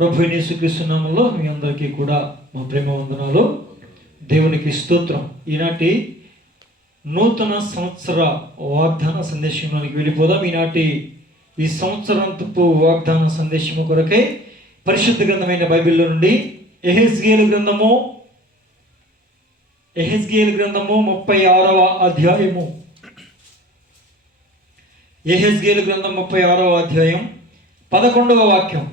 ప్రభు యేసుక్రీస్తు నామములో మీ అందరికీ కూడా మా ప్రేమ వందనాలు. దేవునికి స్తోత్రం. ఈనాటి నూతన సంవత్సర వాగ్దాన సందేశంలోనికి వెళ్ళిపోదాం. ఈనాటి ఈ సంవత్సరాంతపు వాగ్దాన సందేశము కొరకై పరిశుద్ధ గ్రంథమైన బైబిల్లో నుండి యెహెజ్కేలు గ్రంథము 36వ అధ్యాయము. యెహెజ్కేలు గ్రంథం 36వ అధ్యాయం 11వ వాక్యం.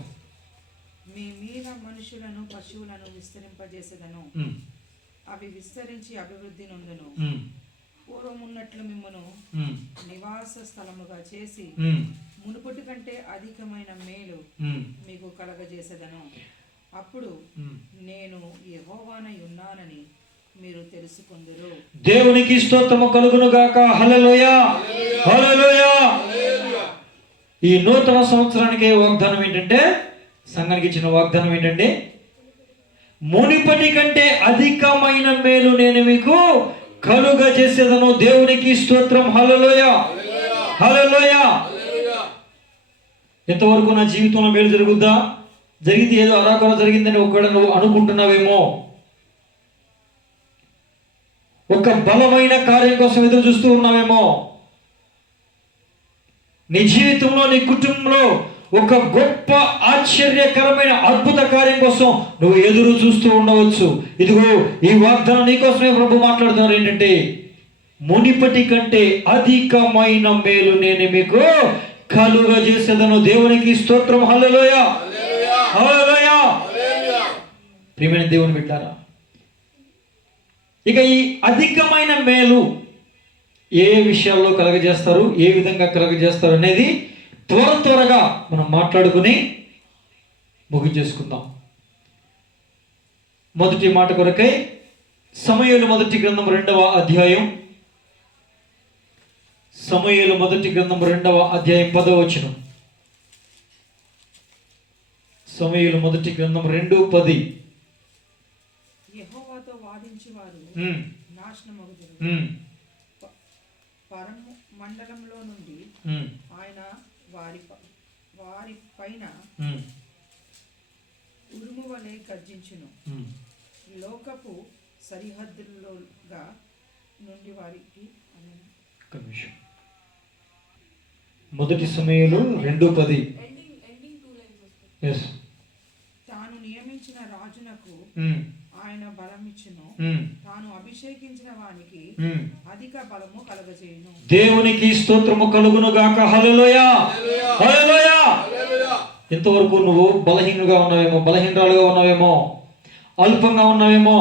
మీ మీద మనుషులను పశువులను విస్తరింపజేసేదను, అవి విస్తరించి అభివృద్ధి నొందును. పూర్వం ఉన్నట్లు మిమ్మను నివాస స్థలముగా చేసి మునుపటి కంటే అధికమైన మేలు మీకు కలగజేసేదను. అప్పుడు నేను యెహోవానై ఉన్నానని మీరు తెలుసుకొందురు. దేవునికి స్తోత్రము కలుగును గాక. హల్లెలూయా, హల్లెలూయా. ఈ నూతన సంవత్సరానికి వాగ్దానం ఏంటంటే, సంఘానికి ఇచ్చిన వాగ్దానం ఏంటంటే, మునిపటి కంటే అధికమైన మేలు నేను మీకు కలుగజేసేదను. దేవునికి స్తోత్రం. హల్లెలూయా, హల్లెలూయా. ఎంతవరకు నా జీవితంలో మేలు జరుగుద్దా? జరిగితే ఏదో అరాకొర జరిగిందని ఒకవేళ నువ్వు అనుకుంటున్నావేమో. ఒక బలమైన కార్యం కోసం ఎదురు చూస్తూ ఉన్నావేమో. నీ జీవితంలో, నీ కుటుంబంలో ఒక గొప్ప ఆశ్చర్యకరమైన అద్భుత కార్యం కోసం నువ్వు ఎదురు చూస్తూ ఉండవచ్చు. ఇదిగో ఈ వాగ్దానం నీకోసమే ప్రభు మాట్లాడుతున్నారు. ఏంటంటే, మునిపటి కంటే అధికమైన మేలు నేను మీకు కలుగజేసేదను. దేవునికి స్తోత్రం. హల్లెలూయా, హల్లెలూయా. ప్రియమైన దేవుని బిడ్డలారా, ఇక ఈ అధికమైన మేలు ఏ విషయాల్లో కలగజేస్తారు, ఏ విధంగా కలగజేస్తారు అనేది త్వరగా మనం మాట్లాడుకుని ముగించేసుకుందాం. మొదటి మాట కొరకై సమూయేలు మొదటి గ్రంథం 2వ అధ్యాయం. సమూయేలు మొదటి గ్రంథం 2వ అధ్యాయం 10వ వచనం. సమూయేలు మొదటి గ్రంథం 2:10. యెహోవాతో వాదించువారు నాశనమగుదురు. పరమ మండలంలో నుండి ఆయన వారి పైన ఉరుము వలె గర్జించును. లోకపు సరిహద్దులుగా నుండి వారికి మొదటి సమూయేలు 2:10. తాను నియమించిన రాజునకు ఆయన బలమిచ్చును, తాను అభిషేకించిన వానికి అధిక బలము కలుగజేయును. దేవునికి స్తోత్రము కలుగును గాక. హల్లెలూయా, హల్లెలూయా. ఇంతవరకు నువ్వు బలహీనుగా ఉన్నావేమో, బలహీనరాలుగా ఉన్నావేమో, అల్పంగా ఉన్నావేమో.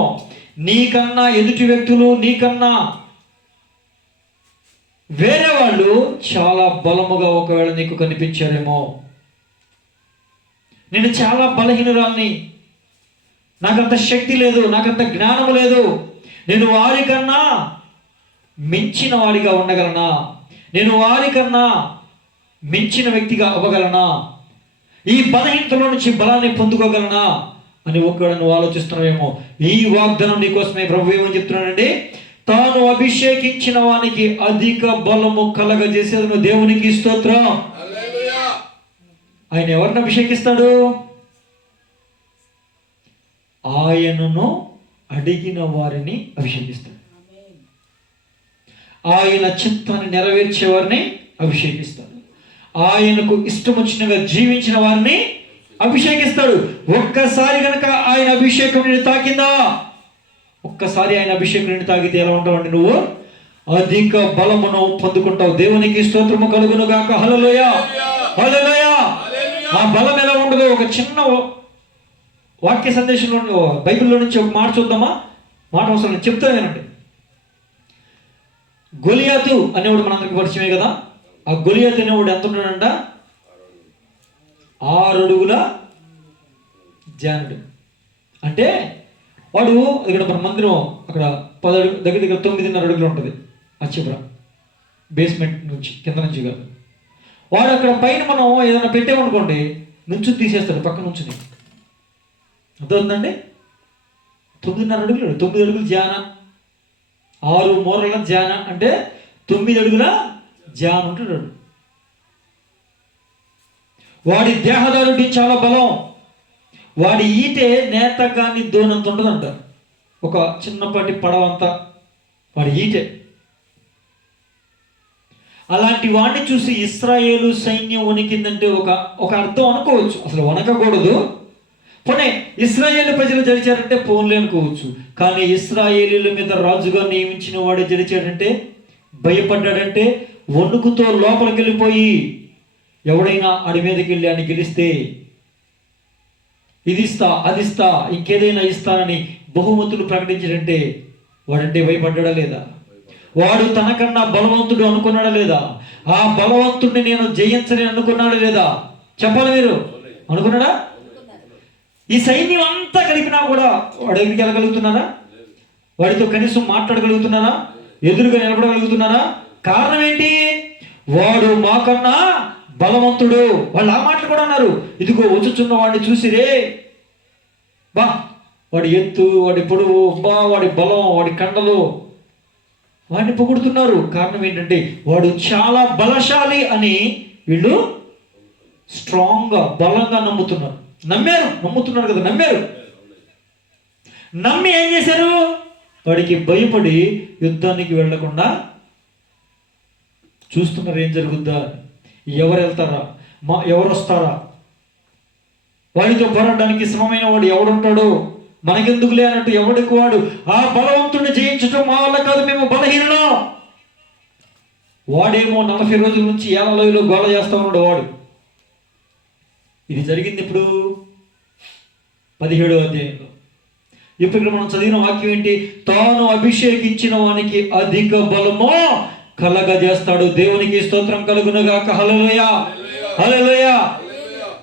నీకన్నా ఎదుటి వ్యక్తులు, నీకన్నా వేరే వాళ్ళు చాలా బలముగా ఒకవేళ నీకు కనిపించారేమో. నేను చాలా బలహీనురాల్ని, నాకంత శక్తి లేదు, నాకంత జ్ఞానం లేదు, నేను వారికన్నా మించిన వాడిగా ఉండగలనా, నేను వారికన్నా మించిన వ్యక్తిగా అవ్వగలనా, ఈ బలహీనతలో నుంచి బలాన్ని పొందుకోగలనా అని ఒకవేళ నువ్వు ఆలోచిస్తున్నావేమో. ఈ వాగ్దానం నీకోసమే ప్రభు ఏమని చెప్తున్నాడండి, తాను అభిషేకించిన వానికి అధిక బలము కలగజేసేదను. దేవునికి స్తోత్రం. ఆయన ఎవరిని అభిషేకిస్తాడు? ఆయనను అడిగిన వారిని అభిషేకిస్తాడు. ఆయన చిత్తాన్ని నెరవేర్చే వారిని అభిషేకిస్తాడు. ఆయనకు ఇష్టం వచ్చినగా జీవించిన వారిని అభిషేకిస్తాడు. ఒక్కసారి కనుక ఆయన అభిషేకం నిన్ను తాకిందా, ఒక్కసారి ఆయన అభిషేకం నిన్ను తాకితే ఎలా ఉంటావండి? నువ్వు అధిక బలమును పొందుకుంటావు. దేవునికి స్తోత్రము కలుగును గాక. హల్లెలూయా, హల్లెలూయా. ఆ బలం ఎలా ఉండదో ఒక చిన్న వాక్య సందేశంలో బైబిల్లో నుంచి ఒక మాట చూద్దామా? మాట అవసరం చెప్తా వినండి. గొలియాతు అనేవాడు మనందరికి పరిచయమే కదా. ఆ గొలియాతు అనేవాడు ఎంత ఉన్నాడంట? 6 అడుగుల జానుడు. అంటే వాడు ఇక్కడ మన మందిరం అక్కడ 10 అడుగు, దగ్గర 9.5 అడుగులు ఉంటుంది ఆ చివర, బేస్మెంట్ నుంచి కింద నుంచి కాదు. వాడు అక్కడ పైన మనం ఏదైనా పెట్టామనుకోండి, నుంచి తీసేస్తాడు పక్క నుంచి. అర్థమవుతుందండి? 9.5 అడుగులు, 9 అడుగులు జాన, 6 మూరల జాన అంటే 9 అడుగుల జాన ఉంటాడు. వాడి దేహదారుడి చాలా బలం, వాడి ఈటే నేత కానీ దోనంత ఉండదంట, ఒక చిన్నపాటి పడవంతా వాడి ఈటే. అలాంటి వాడిని చూసి ఇశ్రాయేలు సైన్యం వణికిందంటే ఒక అర్థం అనుకోవచ్చు. అసలు వణకకూడదు, పోనీ ఇశ్రాయేలు ప్రజలు జరిచారంటే పోన్లే అనుకోవచ్చు. కానీ ఇశ్రాయేలీల మీద రాజుగా నియమించిన వాడు జరిచాడంటే, భయపడ్డాడంటే, వణుకుతో లోపలికి వెళ్ళిపోయి ఎవడైనా ఆడి మీదకి వెళ్ళి అని గెలిస్తే ఇది ఇస్తా అది ఇస్తా ఇంకేదైనా ఇస్తానని బహుమతులు ప్రకటించాడంటే వాడంటే భయపడ్డా లేదా? వాడు తనకన్నా బలవంతుడు అనుకున్నాడా లేదా? ఆ బలవంతుడిని నేను జయించని అనుకున్నాడా లేదా? చెప్పాలి మీరు, అనుకున్నాడా? ఈ సైన్యం అంతా కలిపినా కూడా వాడు దగ్గరికి వెళ్ళగలుగుతున్నారా? వాడితో కనీసం మాట్లాడగలుగుతున్నారా? ఎదురుగా నిలబడగలుగుతున్నారా? కారణం ఏంటి? వాడు మాకన్నా బలవంతుడు. వాళ్ళు ఆ మాటలు కూడా అన్నారు, ఇదిగో వచ్చుచున్న వాడిని చూసిరే, బా వాడి ఎత్తు, వాడి పొడవు, బా వాడి బలం, వాడి కండలు, వాడిని పొగుడుతున్నారు. కారణం ఏంటంటే వాడు చాలా బలశాలి అని వీళ్ళు స్ట్రాంగ్గా బలంగా నమ్ముతున్నారు. నమ్ముతున్నారు కదా, నమ్మి ఏం చేశారు? వాడికి భయపడి యుద్ధానికి వెళ్లకుండా చూస్తున్నారు ఏం జరుగుద్దా, ఎవరు వెళ్తారా, ఎవరు వస్తారా, వాడితో పోరాడడానికి శ్రమమైన వాడు ఎవడుంటాడు, మనకెందుకులే అన్నట్టు ఎవడికి వాడు ఆ బలవంతుడిని జయించడం మా వల్ల కాదు, మేము బలహీనం. వాడేమో 40 రోజుల నుంచి ఏళ్ళలో గోల చేస్తా ఉన్నాడు వాడు. ఇది జరిగింది ఇప్పుడు 17వ అధ్యాయంలో. ఇప్పుడు ఇక్కడ మనం చదివిన వాక్యం ఏంటి? తాను అభిషేకించిన వానికి అధిక బలము కలగజేస్తాడు. దేవునికి స్తోత్రం కలుగునుగాక. హల్లెలూయా, హల్లెలూయా.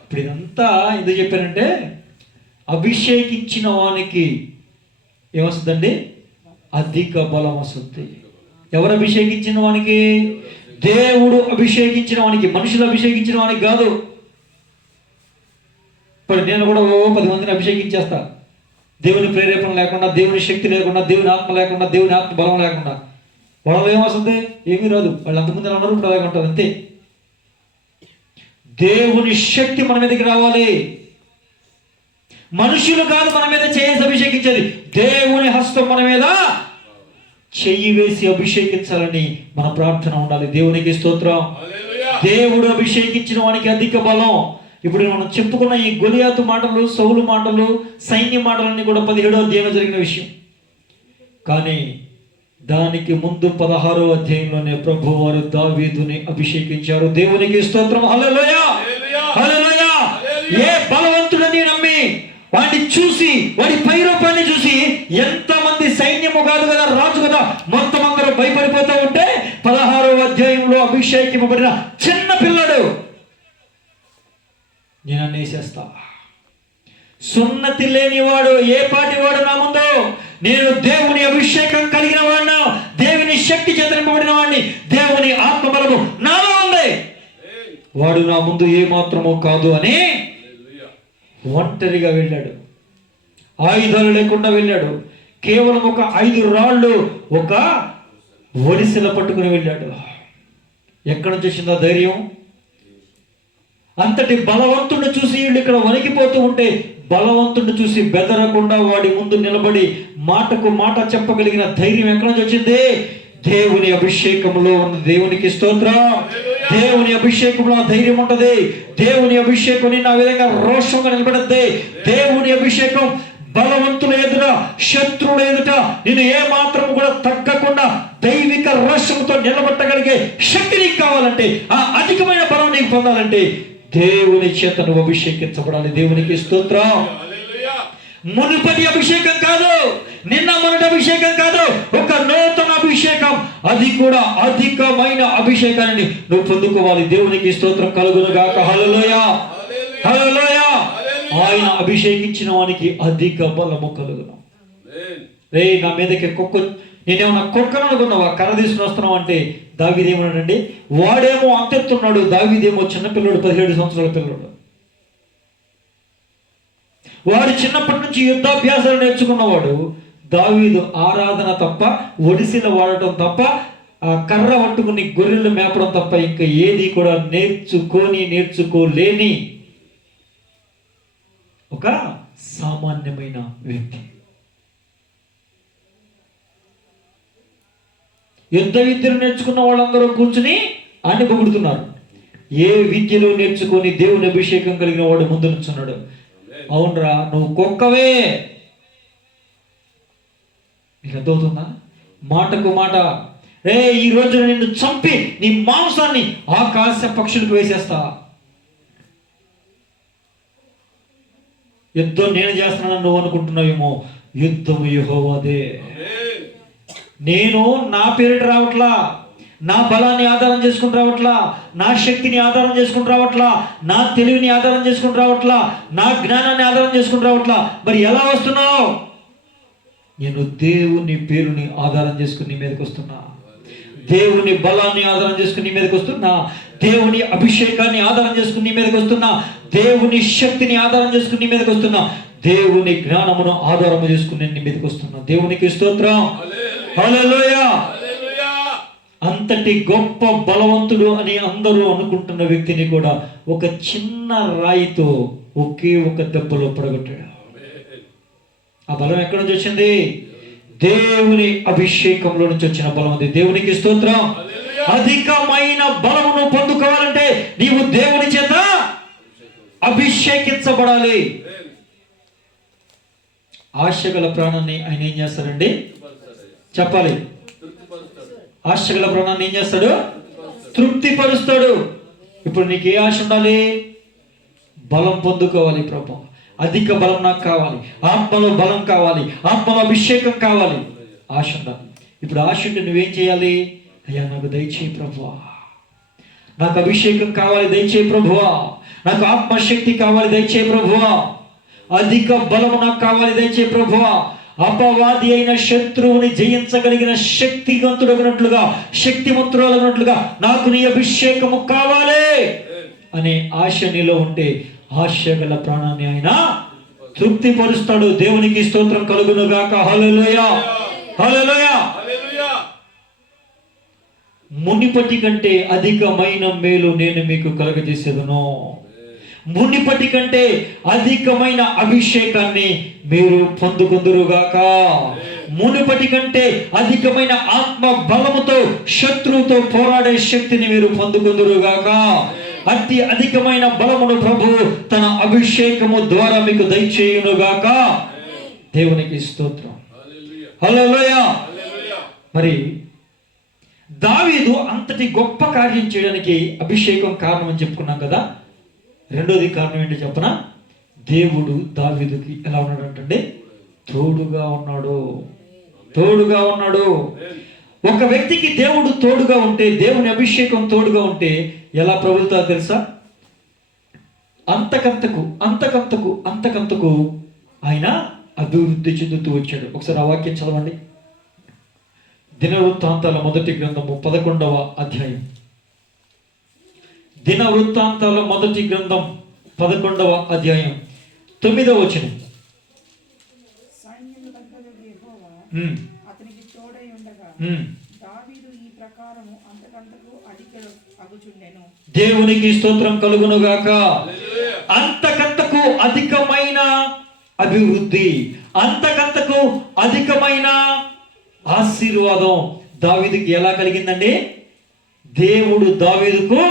ఇప్పుడు ఇదంతా ఎందుకు చెప్పారంటే, అభిషేకించిన వానికి ఏమొస్తుందండి? అధిక బలం వస్తుంది. ఎవరు అభిషేకించిన వానికి? దేవుడు అభిషేకించిన వానికి, మనుషులు అభిషేకించిన వానికి కాదు. ఇప్పుడు నేను కూడా 10 మందిని అభిషేకించేస్తా, దేవుని ప్రేరేపణ లేకుండా, దేవుని శక్తి లేకుండా, దేవుని ఆత్మ లేకుండా, దేవుని ఆత్మ బలం లేకుండా. వాళ్ళలో ఏమొస్తుంది? ఏమీ రాదు. వాళ్ళు అంతకుముందు ఎలా ఉన్నారు, ఇప్పుడు అలాగే ఉంటారు, అంతే. దేవుని శక్తి మన మీదకి రావాలి. మనుషులు కాదు మన మీద చేసి అభిషేకించేది, దేవుని హస్తం మన మీద చెయ్యి వేసి అభిషేకించాలని మన ప్రార్థన ఉండాలి. దేవునికి స్తోత్రం. దేవుడు అభిషేకించిన వానికి అధిక బలం. ఇప్పుడు మనం చెప్పుకున్న ఈ గొలియాతు మాటలు, సౌలు మాటలు, సైన్య మాటలన్నీ కూడా 17వ అధ్యాయంలో జరిగిన విషయం. కానీ దానికి ముందు 16వ అధ్యాయంలోనే ప్రభు వారు దావీదుని అభిషేకించారు. దేవునికి స్తోత్రం. హల్లెలూయా, హల్లెలూయా. ఏ బలవంతుడని నమ్మి వాడిని చూసి, వాడి పైరూపాన్ని చూసి, ఎంతమంది సైన్యము కాదు కదా, రాజు కదా, మొత్తం అందరూ భయపడిపోతూ ఉంటే 16వ అధ్యాయంలో అభిషేకింపబడిన చిన్న పిల్లడు, నేను అన్నేసేస్తా, సున్నతి లేనివాడు, ఏ పాటి వాడు నా ముందు, నేను దేవుని అభిషేకం కలిగిన వాడిని, దేవుని శక్తి చేతనింపబడిన వాడిని, దేవుని ఆత్మబలము నాలో ఉంది, వాడు నా ముందు ఏ మాత్రమో కాదు అని ఒంటరిగా వెళ్ళాడు. ఆయుధాలు లేకుండా వెళ్ళాడు. కేవలం ఒక 5 రాళ్ళు, ఒక ఒడిసెల పట్టుకుని వెళ్ళాడు. ఎక్కడి నుంచి వచ్చిందా ధైర్యం? అంతటి బలవంతుడిని చూసి వీళ్ళు ఇక్కడ వణికిపోతూ ఉంటే, బలవంతుడిని చూసి బెదరకుండా వాడి ముందు నిలబడి మాటకు మాట చెప్పగలిగిన ధైర్యం ఎక్కడి నుంచి వచ్చింది? దేవుని అభిషేకంలో ఉన్న. దేవునికి స్తోత్రం. దేవుని అభిషేకంలో ధైర్యం ఉంటది. దేవుని అభిషేకం నిన్న ఆ విధంగా రోషంగా నిలబడద్ది. దేవుని అభిషేకం బలవంతుల ఎదుట, శత్రువుల ఎదుట నేను ఏ మాత్రం కూడా తగ్గకుండా దైవిక రోషంతో నిలబట్టగలిగే శక్తి నీకు కావాలంటే, ఆ అధికమైన బలం నీకు పొందాలంటే దేవుని చేత నువ్వు అభిషేకించబడాలి. దేవునికి స్తోత్రం. మునుపటి అభిషేకం కాదు, నిన్న మొన్నటి అభిషేకం కాదు, ఒక నూతన అభిషేకం. అది కూడా అధికమైన అభిషేకాన్ని నువ్వు పొందుకోవాలి. దేవునికి స్తోత్రం కలుగునుగాక. హల్లెలూయా, హల్లెలూయా. ఆయన అభిషేకించిన వానికి అధిక బలము కలుగును. రే నా మీదకి నేనేమన్నా కుక్కను అనుకున్నావా, కర్ర తీసుకుని వస్తున్నావు అంటే దావీదేమన్నాడండి, వాడేమో అంతెత్తున్నాడు, దావీదేమో చిన్నపిల్లడు, 17 సంవత్సరాల పిల్లడు. వాడు చిన్నప్పటి నుంచి యుద్ధాభ్యాసాలు నేర్చుకున్నవాడు. దావీదు ఆరాధన తప్ప, ఒడిసిల వాడటం తప్ప, ఆ కర్ర పట్టుకుని గొర్రెలు మేపడం తప్ప ఇంకా ఏది కూడా నేర్చుకోలేని ఒక సామాన్యమైన వ్యక్తి. యుద్ధ విద్యను నేర్చుకున్న వాళ్ళందరూ కూర్చుని ఆయన పొగుడుతున్నారు. ఏ విద్యలో నేర్చుకొని దేవుని అభిషేకం కలిగిన వాడు ముందు నుంచున్నాడు. అవునరా, నువ్వు కుక్కవే. మీకు అర్థమవుతుందా? మాటకు మాట, ఈ రోజు నిన్ను చంపి నీ మాంసాన్ని ఆకాశ పక్షులకు వేసేస్తా. యుద్ధం నేను చేస్తున్నాను నువ్వు అనుకుంటున్నావేమో, యుద్ధము యెహోవాదే. నేను నా పేరిట రావట్లా, నా బలాన్ని ఆధారం చేసుకుని రావట్లా, నా శక్తిని ఆధారం చేసుకుని రావట్లా, నా తెలివిని ఆధారం చేసుకుని రావట్లా, నా జ్ఞానాన్ని ఆధారం చేసుకుని రావట్లా. మరి ఎలా వస్తున్నావు? నేను దేవుని పేరుని ఆధారం చేసుకుని నీ మీదకి వస్తున్నా, దేవుని బలాన్ని ఆధారం చేసుకుని నీ మీదకి వస్తున్నా, దేవుని అభిషేకాన్ని ఆధారం చేసుకుని నీ మీదకి వస్తున్నా, దేవుని శక్తిని ఆధారం చేసుకుని నీ మీదకి వస్తున్నా, దేవుని జ్ఞానమును ఆధారం చేసుకుని నీ మీదకి వస్తున్నా. దేవునికి స్తోత్రం, హల్లెలూయా. అంతటి గొప్ప బలవంతుడు అని అందరూ అనుకుంటున్న వ్యక్తిని కూడా ఒక చిన్న రాయితో ఒకే ఒక దెబ్బలో పడగొట్టాడు. ఆ బలం ఎక్కడి నుంచి వచ్చింది? దేవుని అభిషేకంలో నుంచి వచ్చిన బలం అది. దేవునికి స్తోత్రం. అధికమైన బలమును పొందుకోవాలంటే నీవు దేవుని చేత అభిషేకించబడాలి. ఆశ గల ప్రాణాన్ని ఆయన ఏం చేస్తాడండి? చెప్పాలి. ఆశ గల ప్రాణాన్ని ఏం చేస్తాడు? తృప్తిపరుస్తాడు. ఇప్పుడు నీకు ఏ ఆశ ఉండాలి? బలం పొందుకోవాలి. ప్రభు, అధిక బలం నాకు కావాలి, ఆత్మలో బలం కావాలి, ఆత్మలో అభిషేకం కావాలి. ఆశ ఉండాలి. ఇప్పుడు ఆశ ఉంటే నువ్వేం చేయాలి? అయ్యా నాకు దయచేయి ప్రభువా, నాకు అభిషేకం కావాలి దయచేయి ప్రభువా, నాకు ఆత్మశక్తి కావాలి దయచేయి ప్రభువా, అధిక బలము నాకు కావాలి దయచేయి ప్రభువా. అపవాది అయిన శత్రువుని జయించగలిగిన శక్తివంతుడగినట్లుగా, శక్తిమంతురాలగినట్లుగా నాకు నీ అభిషేకము కావాలి అనే ఆశ నీలో ఉంటే ఆశ గల ప్రాణాన్ని ఆయన తృప్తిపరుస్తాడు. దేవునికి స్తోత్రం కలుగును గాక. హల్లెలూయా, హల్లెలూయా. మునిపటి కంటే అధికమైన మేలు నేను మీకు కలుగజేసేదను. మునిపటి కంటే అధికమైన అభిషేకాన్ని మీరు పొందుకుందురుగాక. మునిపటి కంటే అధికమైన ఆత్మ బలముతో శత్రువుతో పోరాడే శక్తిని మీరు పొందుకుందురుగాక. అతి అధికమైన బలమును ప్రభు తన అభిషేకము ద్వారా మీకు దయచేయునుగాక. దేవునికి స్తోత్రం, హల్లెలూయా. మరి దావీదు అంతటి గొప్ప కార్యం చేయడానికి అభిషేకం కారణం అని చెప్పుకున్నాం కదా. రెండోది కారణం ఏంటో చెప్పనా? దేవుడు దావీదుకి ఎలా ఉన్నాడు అంటే తోడుగా ఉన్నాడు, తోడుగా ఉన్నాడు. ఒక వ్యక్తికి దేవుడు తోడుగా ఉంటే, దేవుని అభిషేకం తోడుగా ఉంటే ఎలా ప్రభుత్వ తెలుసా? అంతకంతకు అంతకంతకు అంతకంతకు ఆయన అభివృద్ధి చెందుతూ వచ్చాడు. ఒకసారి ఆ వాక్యం చదవండి. దినవృత్తాంతాల మొదటి గ్రంథము 11వ అధ్యాయం. దినవృత్తాంతాల మొదటి గ్రంథం 11వ అధ్యాయం 9వ వచనం. అతనికి తోడై ఉండగా దావీదు ఈ ప్రకారము అంతకంతకు అధిక అగుచుండెను. దేవునికి స్తోత్రం కలుగును గాక. అంతకంతకు అధికమైన అభివృద్ధి, అంతకంతకు అధికమైన ఆశీర్వాదం దావీదుకి ఎలా కలిగిందండి? దేవుడు దావీదుకు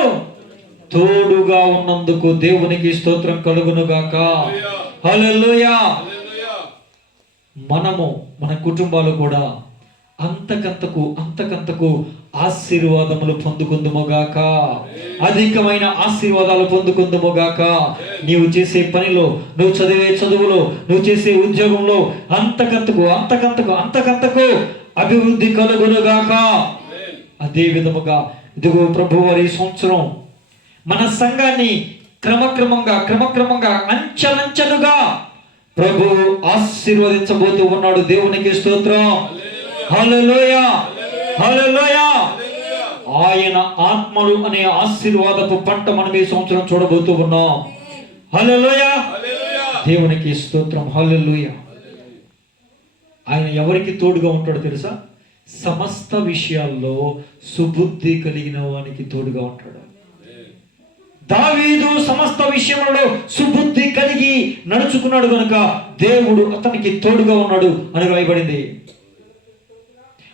తోడుగా ఉన్నందుకు దేవునికి స్తోత్రం కలుగును గాక. హల్లెలూయా. మనము మన కుటుంబాలు కూడా అంతకంతకు అంతకంతకు ఆశీర్వాదములు పొందుకుందుముగాక, అధికమైన ఆశీర్వాదాలు పొందుకుందుముగాక. నీవు చేసే పనిలో, నువ్వు చదివే చదువులో, నువ్వు చేసే ఉద్యోగంలో అంతకంతకు అంతకంతకు అంతకంతకు అభివృద్ధి కలుగునుగాక. అదే విధముగా ఇదిగో ప్రభు వారి సంవత్సరం మన సంఘాన్ని క్రమక్రమంగా అంచెలంచెలుగా ప్రభు ఆశీర్వదించబోతూ ఉన్నాడు. దేవునికి స్తోత్రం, హల్లెలూయా, హల్లెలూయా. ఆయన ఆత్మలు అనే ఆశీర్వాదపు పంట మనం ఈ సంవత్సరం చూడబోతూ ఉన్నాం. హల్లెలూయా, దేవునికి స్తోత్రం, హల్లెలూయా. ఆయన ఎవరికి తోడుగా ఉంటాడో తెలుసా? సమస్త విషయాల్లో సుబుద్ధి కలిగిన వానికి తోడుగా ఉంటాడు. దావీదు సమస్త విషయంలో సుబుద్ధి కలిగి నడుచుకున్నాడు కనుక దేవుడు అతనికి తోడుగా ఉన్నాడు అని రాయబడింది.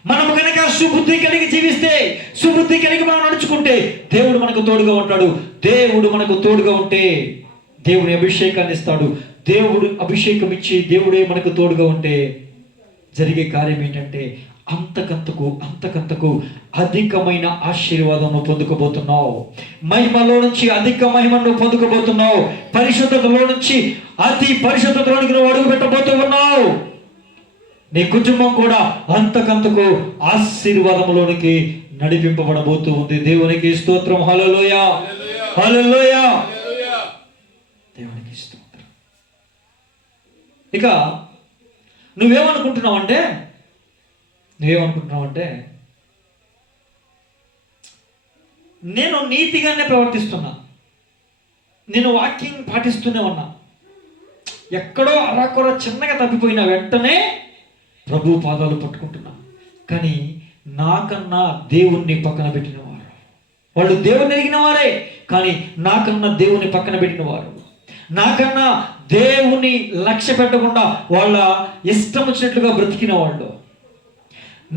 మనము కనుక సుబుద్ధి కలిగి జీవిస్తే, సుబుద్ధి కలిగి మనం నడుచుకుంటే దేవుడు మనకు తోడుగా ఉంటాడు. దేవుడు మనకు తోడుగా ఉంటే దేవుని అభిషేకాన్ని ఇస్తాడు. దేవుడు అభిషేకం ఇచ్చి దేవుడే మనకు తోడుగా ఉంటే జరిగే కార్యం ఏంటంటే అంతకంతకు అధికమైన ఆశీర్వాదము పొందుకోబోతున్నావు. మహిమలో నుంచి అధిక మహిమను పొందుకోబోతున్నావు. పరిశుద్ధతలో నుంచి అతి పరిశుద్ధతలోనికి నువ్వు అడుగు పెట్టబోతూ ఉన్నావు. నీ కుటుంబం కూడా అంతకంతకు ఆశీర్వాదములోనికి నడిపింపబడబోతూ ఉంది. దేవునికి స్తోత్రం. హల్లెలూయా, హల్లెలూయా. దేవునికి స్తోత్రం. ఇక నువ్వేమనుకుంటున్నావంటే నేను నీతిగానే ప్రవర్తిస్తున్నా, నేను వాక్యం పాటిస్తూనే ఉన్నా, ఎక్కడో అరాకొర చిన్నగా తప్పిపోయిన వెంటనే ప్రభు పాదాలు పట్టుకుంటున్నా. కానీ నాకన్నా దేవుణ్ణి పక్కన పెట్టిన వారు, వాళ్ళు దేవుని ఎరిగిన వారే, కానీ నాకన్నా దేవుని పక్కన పెట్టిన వారు, నాకన్నా దేవుని లక్ష్య పెట్టకుండా వాళ్ళ ఇష్టం వచ్చినట్లుగా బ్రతికిన వాళ్ళు,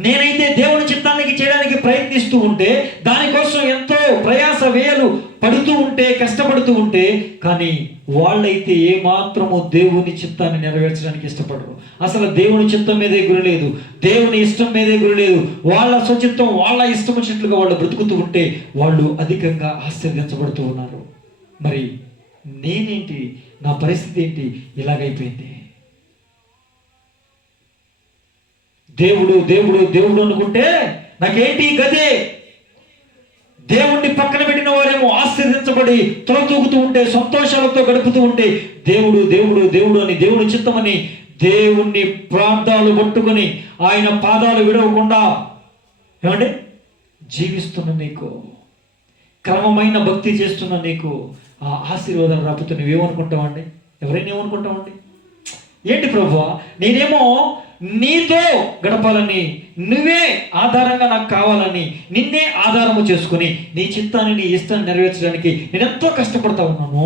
నేనైతే దేవుని చిత్తానికి చేయడానికి ప్రయత్నిస్తూ ఉంటే, దానికోసం ఎంతో ప్రయాస వేయలు పడుతూ ఉంటే, కష్టపడుతూ ఉంటే, కానీ వాళ్ళైతే ఏమాత్రము దేవుని చిత్తాన్ని నెరవేర్చడానికి ఇష్టపడరు. అసలు దేవుని చిత్తం మీదే గురి లేదు, దేవుని ఇష్టం మీదే గురి లేదు. వాళ్ళ స్వచిత్తం, వాళ్ళ ఇష్టం వచ్చినట్లుగా వాళ్ళు బ్రతుకుతూ ఉంటే వాళ్ళు అధికంగా ఆశ్చర్యించబడుతూ ఉన్నారు. మరి నేనేంటి, నా పరిస్థితి ఏంటి ఇలాగైపోయింది? దేవుడు దేవుడు దేవుడు అనుకుంటే నాకేంటి గదే? దేవుణ్ణి పక్కన పెట్టిన వారేమో ఆశీర్వదించబడి త్వరతూగుతూ ఉంటే, సంతోషాలతో గడుపుతూ ఉంటే, దేవుడు దేవుడు దేవుడు అని, దేవుని చిత్తమని, దేవుణ్ణి ప్రార్థనలు పట్టుకొని ఆయన పాదాలు విడవకుండా ఏమండి జీవిస్తున్న నీకు, క్రమమైన భక్తి చేస్తున్న నీకు ఆ ఆశీర్వాదాలు రాకపోతే నువ్వేమనుకుంటావండి? ఎవరైనా ఏమనుకుంటామండి? ఏంటి ప్రభువా, నేనేమో నీతో గడపాలని, నువ్వే ఆధారంగా నాకు కావాలని, నిన్నే ఆధారము చేసుకుని నీ చిత్తాన్ని, నీ ఇష్టాన్ని నెరవేర్చడానికి నేను ఎంతో కష్టపడతా ఉన్నాను.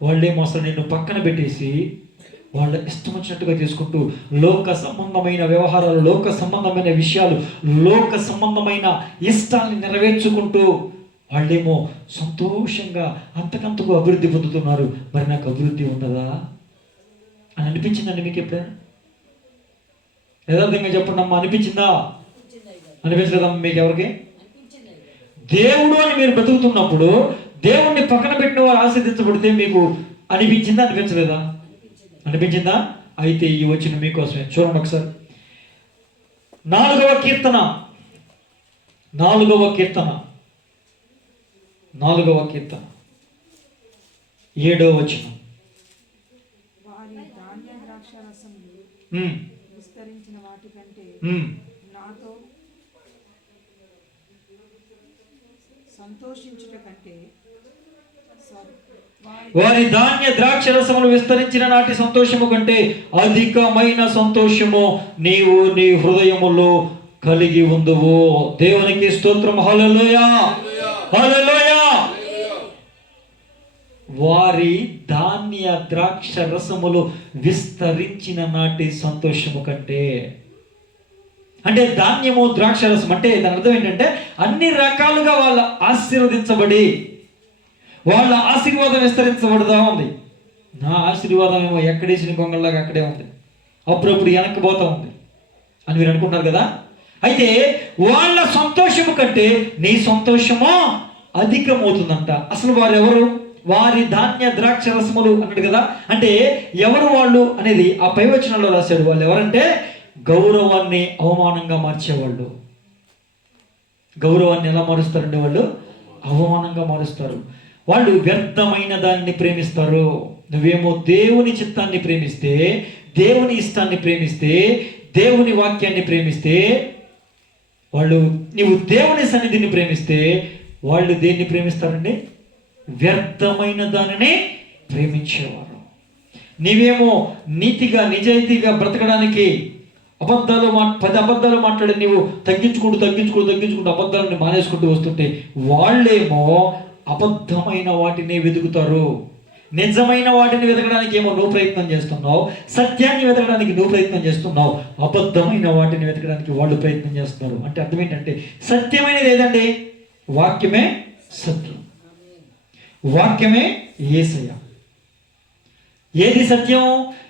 వాళ్ళేమో అసలు నిన్ను పక్కన పెట్టేసి వాళ్ళ ఇష్టం వచ్చినట్టుగా చేసుకుంటూ లోక సంబంధమైన వ్యవహారాలు, లోక సంబంధమైన విషయాలు, లోక సంబంధమైన ఇష్టాన్ని నెరవేర్చుకుంటూ వాళ్ళేమో సంతోషంగా అంతకంతకు అభివృద్ధి పొందుతున్నారు. మరి నాకు అభివృద్ధి ఉండదా అని అనిపించిందండి మీకు ఎప్పుడైనా? యథార్థంగా చెప్పండి అమ్మా, అనిపించిందా? అనిపించలేదమ్మా మీకు ఎవరికి? దేవుడు అని మీరు బ్రతుకుతున్నప్పుడు దేవుణ్ణి పక్కన పెట్టిన వారు ఆశీర్వదించబడితే మీకు అనిపించిందా, అనిపించలేదా? అనిపించిందా? అయితే ఈ వచ్చిన మీకోసమే. చూడండి ఒకసారి 4వ కీర్తన 7వ వచనం. విస్తరించిన వాటి కంటే నాతో సంతోషించుట కంటే, వారి ధాన్య ద్రాక్ష రసములు విస్తరించిన నాటి సంతోషము కంటే అధికమైన సంతోషము నీవు నీ హృదయములో కలిగి ఉందువు. దేవునికి స్తోత్రం. హల్లెలూయా, హల్లెలూయా. వారి ధాన్య ద్రాక్ష రసములు విస్తరించిన నాటి సంతోషము కంటే, అంటే ధాన్యము ద్రాక్ష రసం అంటే దాని అర్థం ఏంటంటే అన్ని రకాలుగా వాళ్ళ ఆశీర్వదించబడి, వాళ్ళ ఆశీర్వాదం విస్తరించబడుతూ ఉంది. నా ఆశీర్వాదం ఏమో ఎక్కడేసిన గొంగళ్ళలాగా అక్కడే ఉంది, అప్పుడప్పుడు వెనక్కిపోతూ ఉంది అని మీరు అనుకుంటున్నారు కదా. అయితే వాళ్ళ సంతోషము కంటే నీ సంతోషమో అధికమవుతుందంట. అసలు వారు ఎవరు? వారి ధాన్య ద్రాక్ష రసములు అన్నాడు కదా. అంటే ఎవరు వాళ్ళు అనేది ఆ పై వచనంలో రాశాడు. వాళ్ళు ఎవరంటే గౌరవాన్ని అవమానంగా మార్చేవాళ్ళు. గౌరవాన్ని ఎలా మారుస్తారండి? వాళ్ళు అవమానంగా మారుస్తారు. వాళ్ళు వ్యర్థమైన దాన్ని ప్రేమిస్తారు. నువ్వేమో దేవుని చిత్తాన్ని ప్రేమిస్తే, దేవుని ఇష్టాన్ని ప్రేమిస్తే, దేవుని వాక్యాన్ని ప్రేమిస్తే, వాళ్ళు నీవు దేవుని సన్నిధిని ప్రేమిస్తే, వాళ్ళు దేన్ని ప్రేమిస్తారండి? వ్యర్థమైన దానిని ప్రేమించేవారు. నీవేమో నీతిగా నిజాయితీగా బ్రతకడానికి 10 అబద్ధాలు మాట్లాడి నీవు తగ్గించుకుంటూ అబద్ధాలను మానేసుకుంటూ వస్తుంటే, వాళ్ళేమో అబద్ధమైన వాటిని వెతుకుతారు. నిజమైన వాటిని వెతకడానికి ఏమో నువ్వు ప్రయత్నం చేస్తున్నావు, సత్యాన్ని వెతకడానికి నువ్వు ప్రయత్నం చేస్తున్నావు, అబద్ధమైన వాటిని వెతకడానికి వాళ్ళు ప్రయత్నం చేస్తున్నారు. అంటే అర్థం ఏంటంటే సత్యమైనది ఏదండి? వాక్యమే సత్యం, వాక్యమే యేసయ్య. ఏది సత్యం?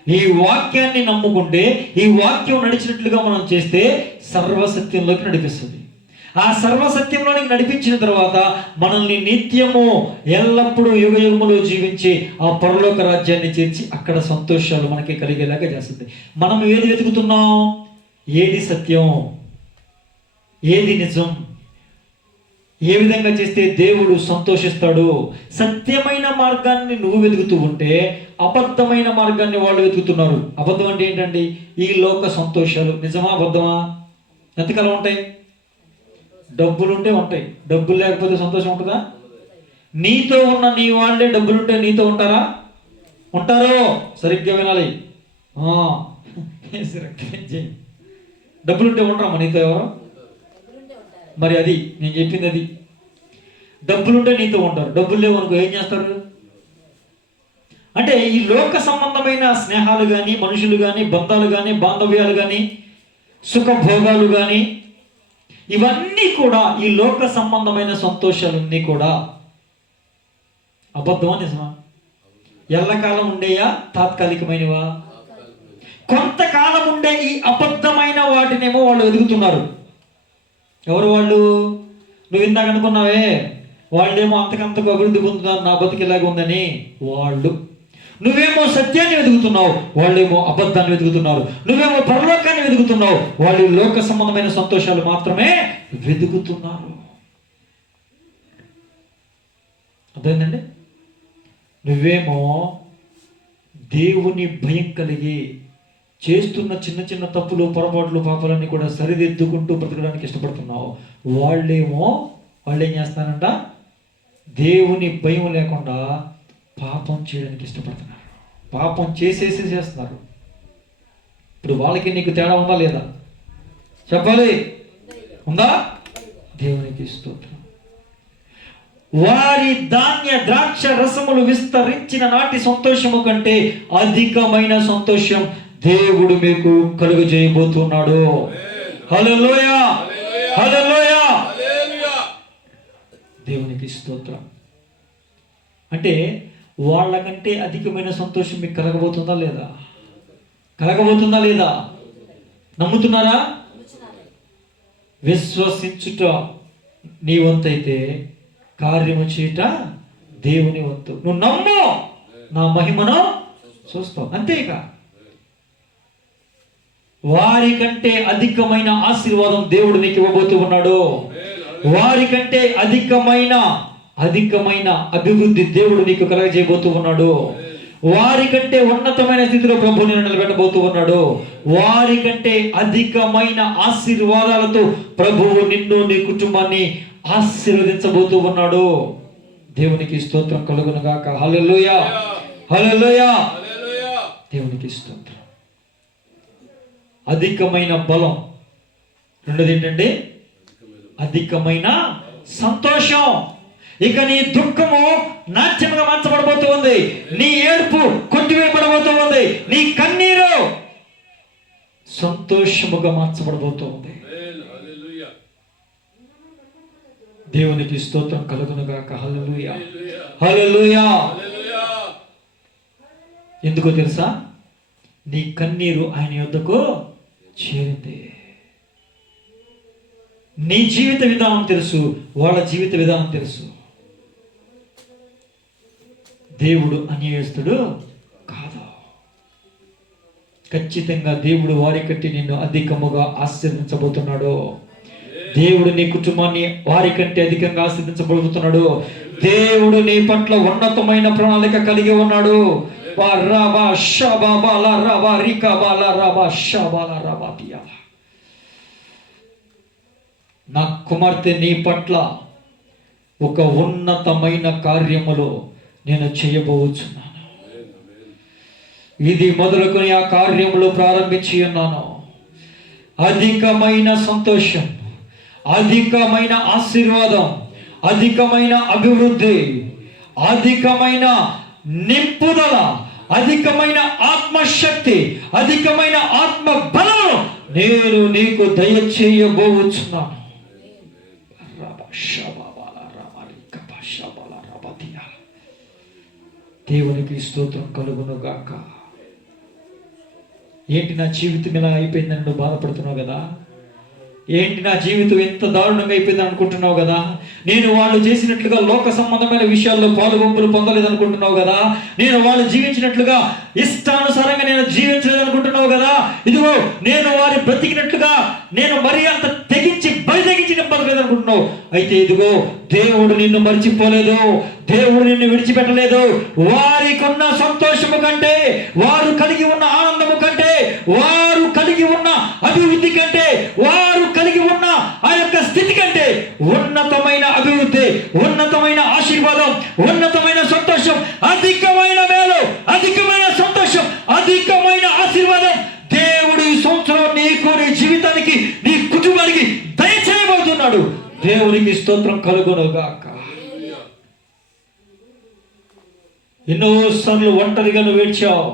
ఈ వాక్యాన్ని నమ్ముకుంటే, ఈ వాక్యం నడిచినట్లుగా మనం చేస్తే సర్వసత్యంలోకి నడిపిస్తుంది. ఆ సర్వసత్యంలోనికి నడిపించిన తర్వాత మనల్ని నిత్యము ఎల్లప్పుడూ యుగయుగములు జీవించి ఆ పరలోక రాజ్యాన్ని చేర్చి అక్కడ సంతోషాలు మనకి కలిగేలాగా చేస్తుంది. మనం ఏది వెతుకుతున్నాం? ఏది సత్యం, ఏది నిజం, ఏ విధంగా చేస్తే దేవుడు సంతోషిస్తాడు. సత్యమైన మార్గాన్ని నువ్వు వెతుకుతూ ఉంటే అబద్ధమైన మార్గాన్ని వాళ్ళు వెతుకుతున్నారు. అబద్ధం అంటే ఏంటండి? ఈ లోక సంతోషాలు. నిజమా అబద్ధమా? ఎంతకాలం ఉంటాయి? డబ్బులుంటే ఉంటాయి, డబ్బులు లేకపోతే సంతోషం ఉంటుందా? నీతో ఉన్న నీ వాళ్ళే డబ్బులుంటే నీతో ఉంటారా? ఉంటారు. సరిగ్గా వినాలి. డబ్బులుంటే ఉండరా మనీతో ఎవరు? మరి అది నేను చెప్పింది. అది డబ్బులుంటే నీతో ఉంటారు, డబ్బులు లేవు అనుకో ఏం చేస్తారు? అంటే ఈ లోక సంబంధమైన స్నేహాలు కానీ, మనుషులు కానీ, బంధాలు కానీ, బాంధవ్యాలు కానీ, సుఖభోగాలు కానీ, ఇవన్నీ కూడా ఈ లోక సంబంధమైన సంతోషాలన్నీ కూడా అబద్ధమా నిజమా? ఎల్లకాలం ఉండేయా? తాత్కాలికమైనవా? కొంతకాలం ఉండే ఈ అబద్ధమైన వాటినేమో వాళ్ళు వెతుకుతున్నారు. ఎవరు వాళ్ళు? నువ్వు ఇందాక అనుకున్నావే వాళ్ళేమో అంతకంతకు అభివృద్ధి పొందుతున్నారు, నా బతుకు ఇలాగ ఉందని వాళ్ళు. నువ్వేమో సత్యాన్ని వెతుకుతున్నావు, వాళ్ళేమో అబద్ధాన్ని వెతుకుతున్నారు. నువ్వేమో పరలోకాన్ని వెతుకుతున్నావు, వాళ్ళు లోక సంబంధమైన సంతోషాలు మాత్రమే వెతుకుతున్నారు. అర్థమైందండి? నువ్వేమో దేవుని భయం కలిగి చేస్తున్న చిన్న చిన్న తప్పులు, పొరపాట్లు, పాపాలన్నీ కూడా సరిదిద్దుకుంటూ బ్రతకడానికి ఇష్టపడుతున్నావు. వాళ్ళు ఏం చేస్తారంట? దేవుని భయం లేకుండా పాపం చేయడానికి ఇష్టపడుతున్నారు. పాపం చేస్తున్నారు. ఇప్పుడు వాళ్ళకి నీకు తేడా ఉందా లేదా? చెప్పాలి. ఉందా? దేవునికి స్తోత్రం. వారి ధాన్య ద్రాక్ష రసములు విస్తరించిన నాటి సంతోషము కంటే అధికమైన సంతోషం దేవుడు మీకు కలుగు చేయబోతున్నాడు. హల్లెలూయా, హల్లెలూయా. దేవునికి స్తోత్రం. అంటే వాళ్ళకంటే అధికమైన సంతోషం మీకు కలగబోతుందా లేదా? కలగబోతుందా లేదా? నమ్ముతున్నారా? విశ్వసించుట నీ వంతైతే కార్యము చేయట దేవుని వంతు. నువ్వు నమ్ము, నా మహిమను చూస్తావు. అంతేక వారికంటే అధికమైన ఆశీర్వాదం దేవుడు నీకు ఇవ్వబోతూ ఉన్నాడు. వారికంటే అధికమైన అభివృద్ధి దేవుడు నీకు కలగజేయబోతూ ఉన్నాడు. వారికంటే ఉన్నతమైన స్థితిలో ప్రభు నిన్ను నిలబెట్టబోతూ ఉన్నాడు. వారికంటే అధికమైన ఆశీర్వాదాలతో ప్రభువు నిన్ను, నీ కుటుంబాన్ని ఆశీర్వదించబోతూ ఉన్నాడు. దేవునికి స్తోత్రం కలుగును గాక. హల్లెలూయా, హల్లెలూయా. దేవునికి స్తోత్రం. అధికమైన బలం. రెండోది ఏంటంటే అధికమైన సంతోషం. ఇక నీ దుఃఖము నాట్యముగా మార్చబడబోతూ ఉంది. నీ ఏడుపు కొట్టివేయబడబోతూ ఉంది. నీ కన్నీరు సంతోషముగా మార్చబడబోతూ ఉంది. దేవునికి స్తోత్రం కలుగును గాక. హల్లెలూయా, హల్లెలూయా. ఎందుకో తెలుసా? నీ కన్నీరు ఆయన యొద్దకు చేరింది. నీ జీవిత విధానం తెలుసు, వాళ్ళ జీవిత విధానం తెలుసు. దేవుడు అన్యాయస్తుడు కాదు. ఖచ్చితంగా దేవుడు వారి కంటే నిన్ను అధికముగా ఆశీర్వదించబోతున్నాడు. దేవుడు నీ కుటుంబాన్ని వారి కంటే అధికంగా ఆశీర్వదించబోతున్నాడు. దేవుడు నీ పట్ల ఉన్నతమైన ప్రణాళిక కలిగి ఉన్నాడు. నా కుమార్తె నీ పట్ల ఒక ఉన్నతమైన కార్యములో నేను చేయబోచున్నాను. ఇది మొదలుకొని ఆ కార్యములు ప్రారంభించి ఉన్నాను. అధికమైన సంతోషం, అధికమైన ఆశీర్వాదం, అధికమైన అభివృద్ధి, అధికమైన నింపుదల, అధికమైన ఆత్మశక్తి, అధికమైన ఆత్మ బలం నేను నీకు దయచేయబోచున్నాను. దేవునికి స్తోత్రం కలుగును గాక. ఏంటి నా జీవితం ఇలా అయిపోయిందని నువ్వు బాధపడుతున్నావు కదా? ఏంటి నా జీవితం ఎంత దారుణంగా అయిపోయిందని అనుకుంటున్నావు కదా? నేను వాళ్ళు చేసినట్లుగా లోక సంబంధమైన విషయాల్లో పాలుగొంపులు పొందలేదు అనుకుంటున్నావు కదా? నేను వాళ్ళు జీవించినట్లుగా ఇష్టానుసారంగా నేను జీవించలేదు అనుకుంటున్నావు కదా? ఇదిగో నేను వారి బ్రతికినట్లుగా నేను మరీ అంత తెగించి బయటెగించి అనుకుంటున్నావు. అయితే ఇదిగో దేవుడు నిన్ను మర్చిపోలేదు, దేవుడు నిన్ను విడిచిపెట్టలేదు. వారికి ఉన్న సంతోషము కంటే, వారు కలిగి ఉన్న ఆనందము కంటే, వారు కలిగి ఉన్న అభివృద్ధి కంటే, వారు కలిగి ఉన్న ఆ యొక్క స్థితి కంటే ఉన్నతమైన అభివృద్ధి, ఉన్నతమైన ఆశీర్వాదం, ఉన్నతమైన సంతోషం, అధికమైన మేలు, అధికమైన సంతోషం, అధికమైన ఆశీర్వాదం దేవుడు ఈ సంవత్సరం నీకు, నీ జీవితానికి, నీ కుటుంబానికి దయచేయబోతున్నాడు. దేవునికి స్తోత్రం కలుగునుగాక. ఎన్నోసార్లు ఒంటరిగా నువ్వు ఏడ్చావు.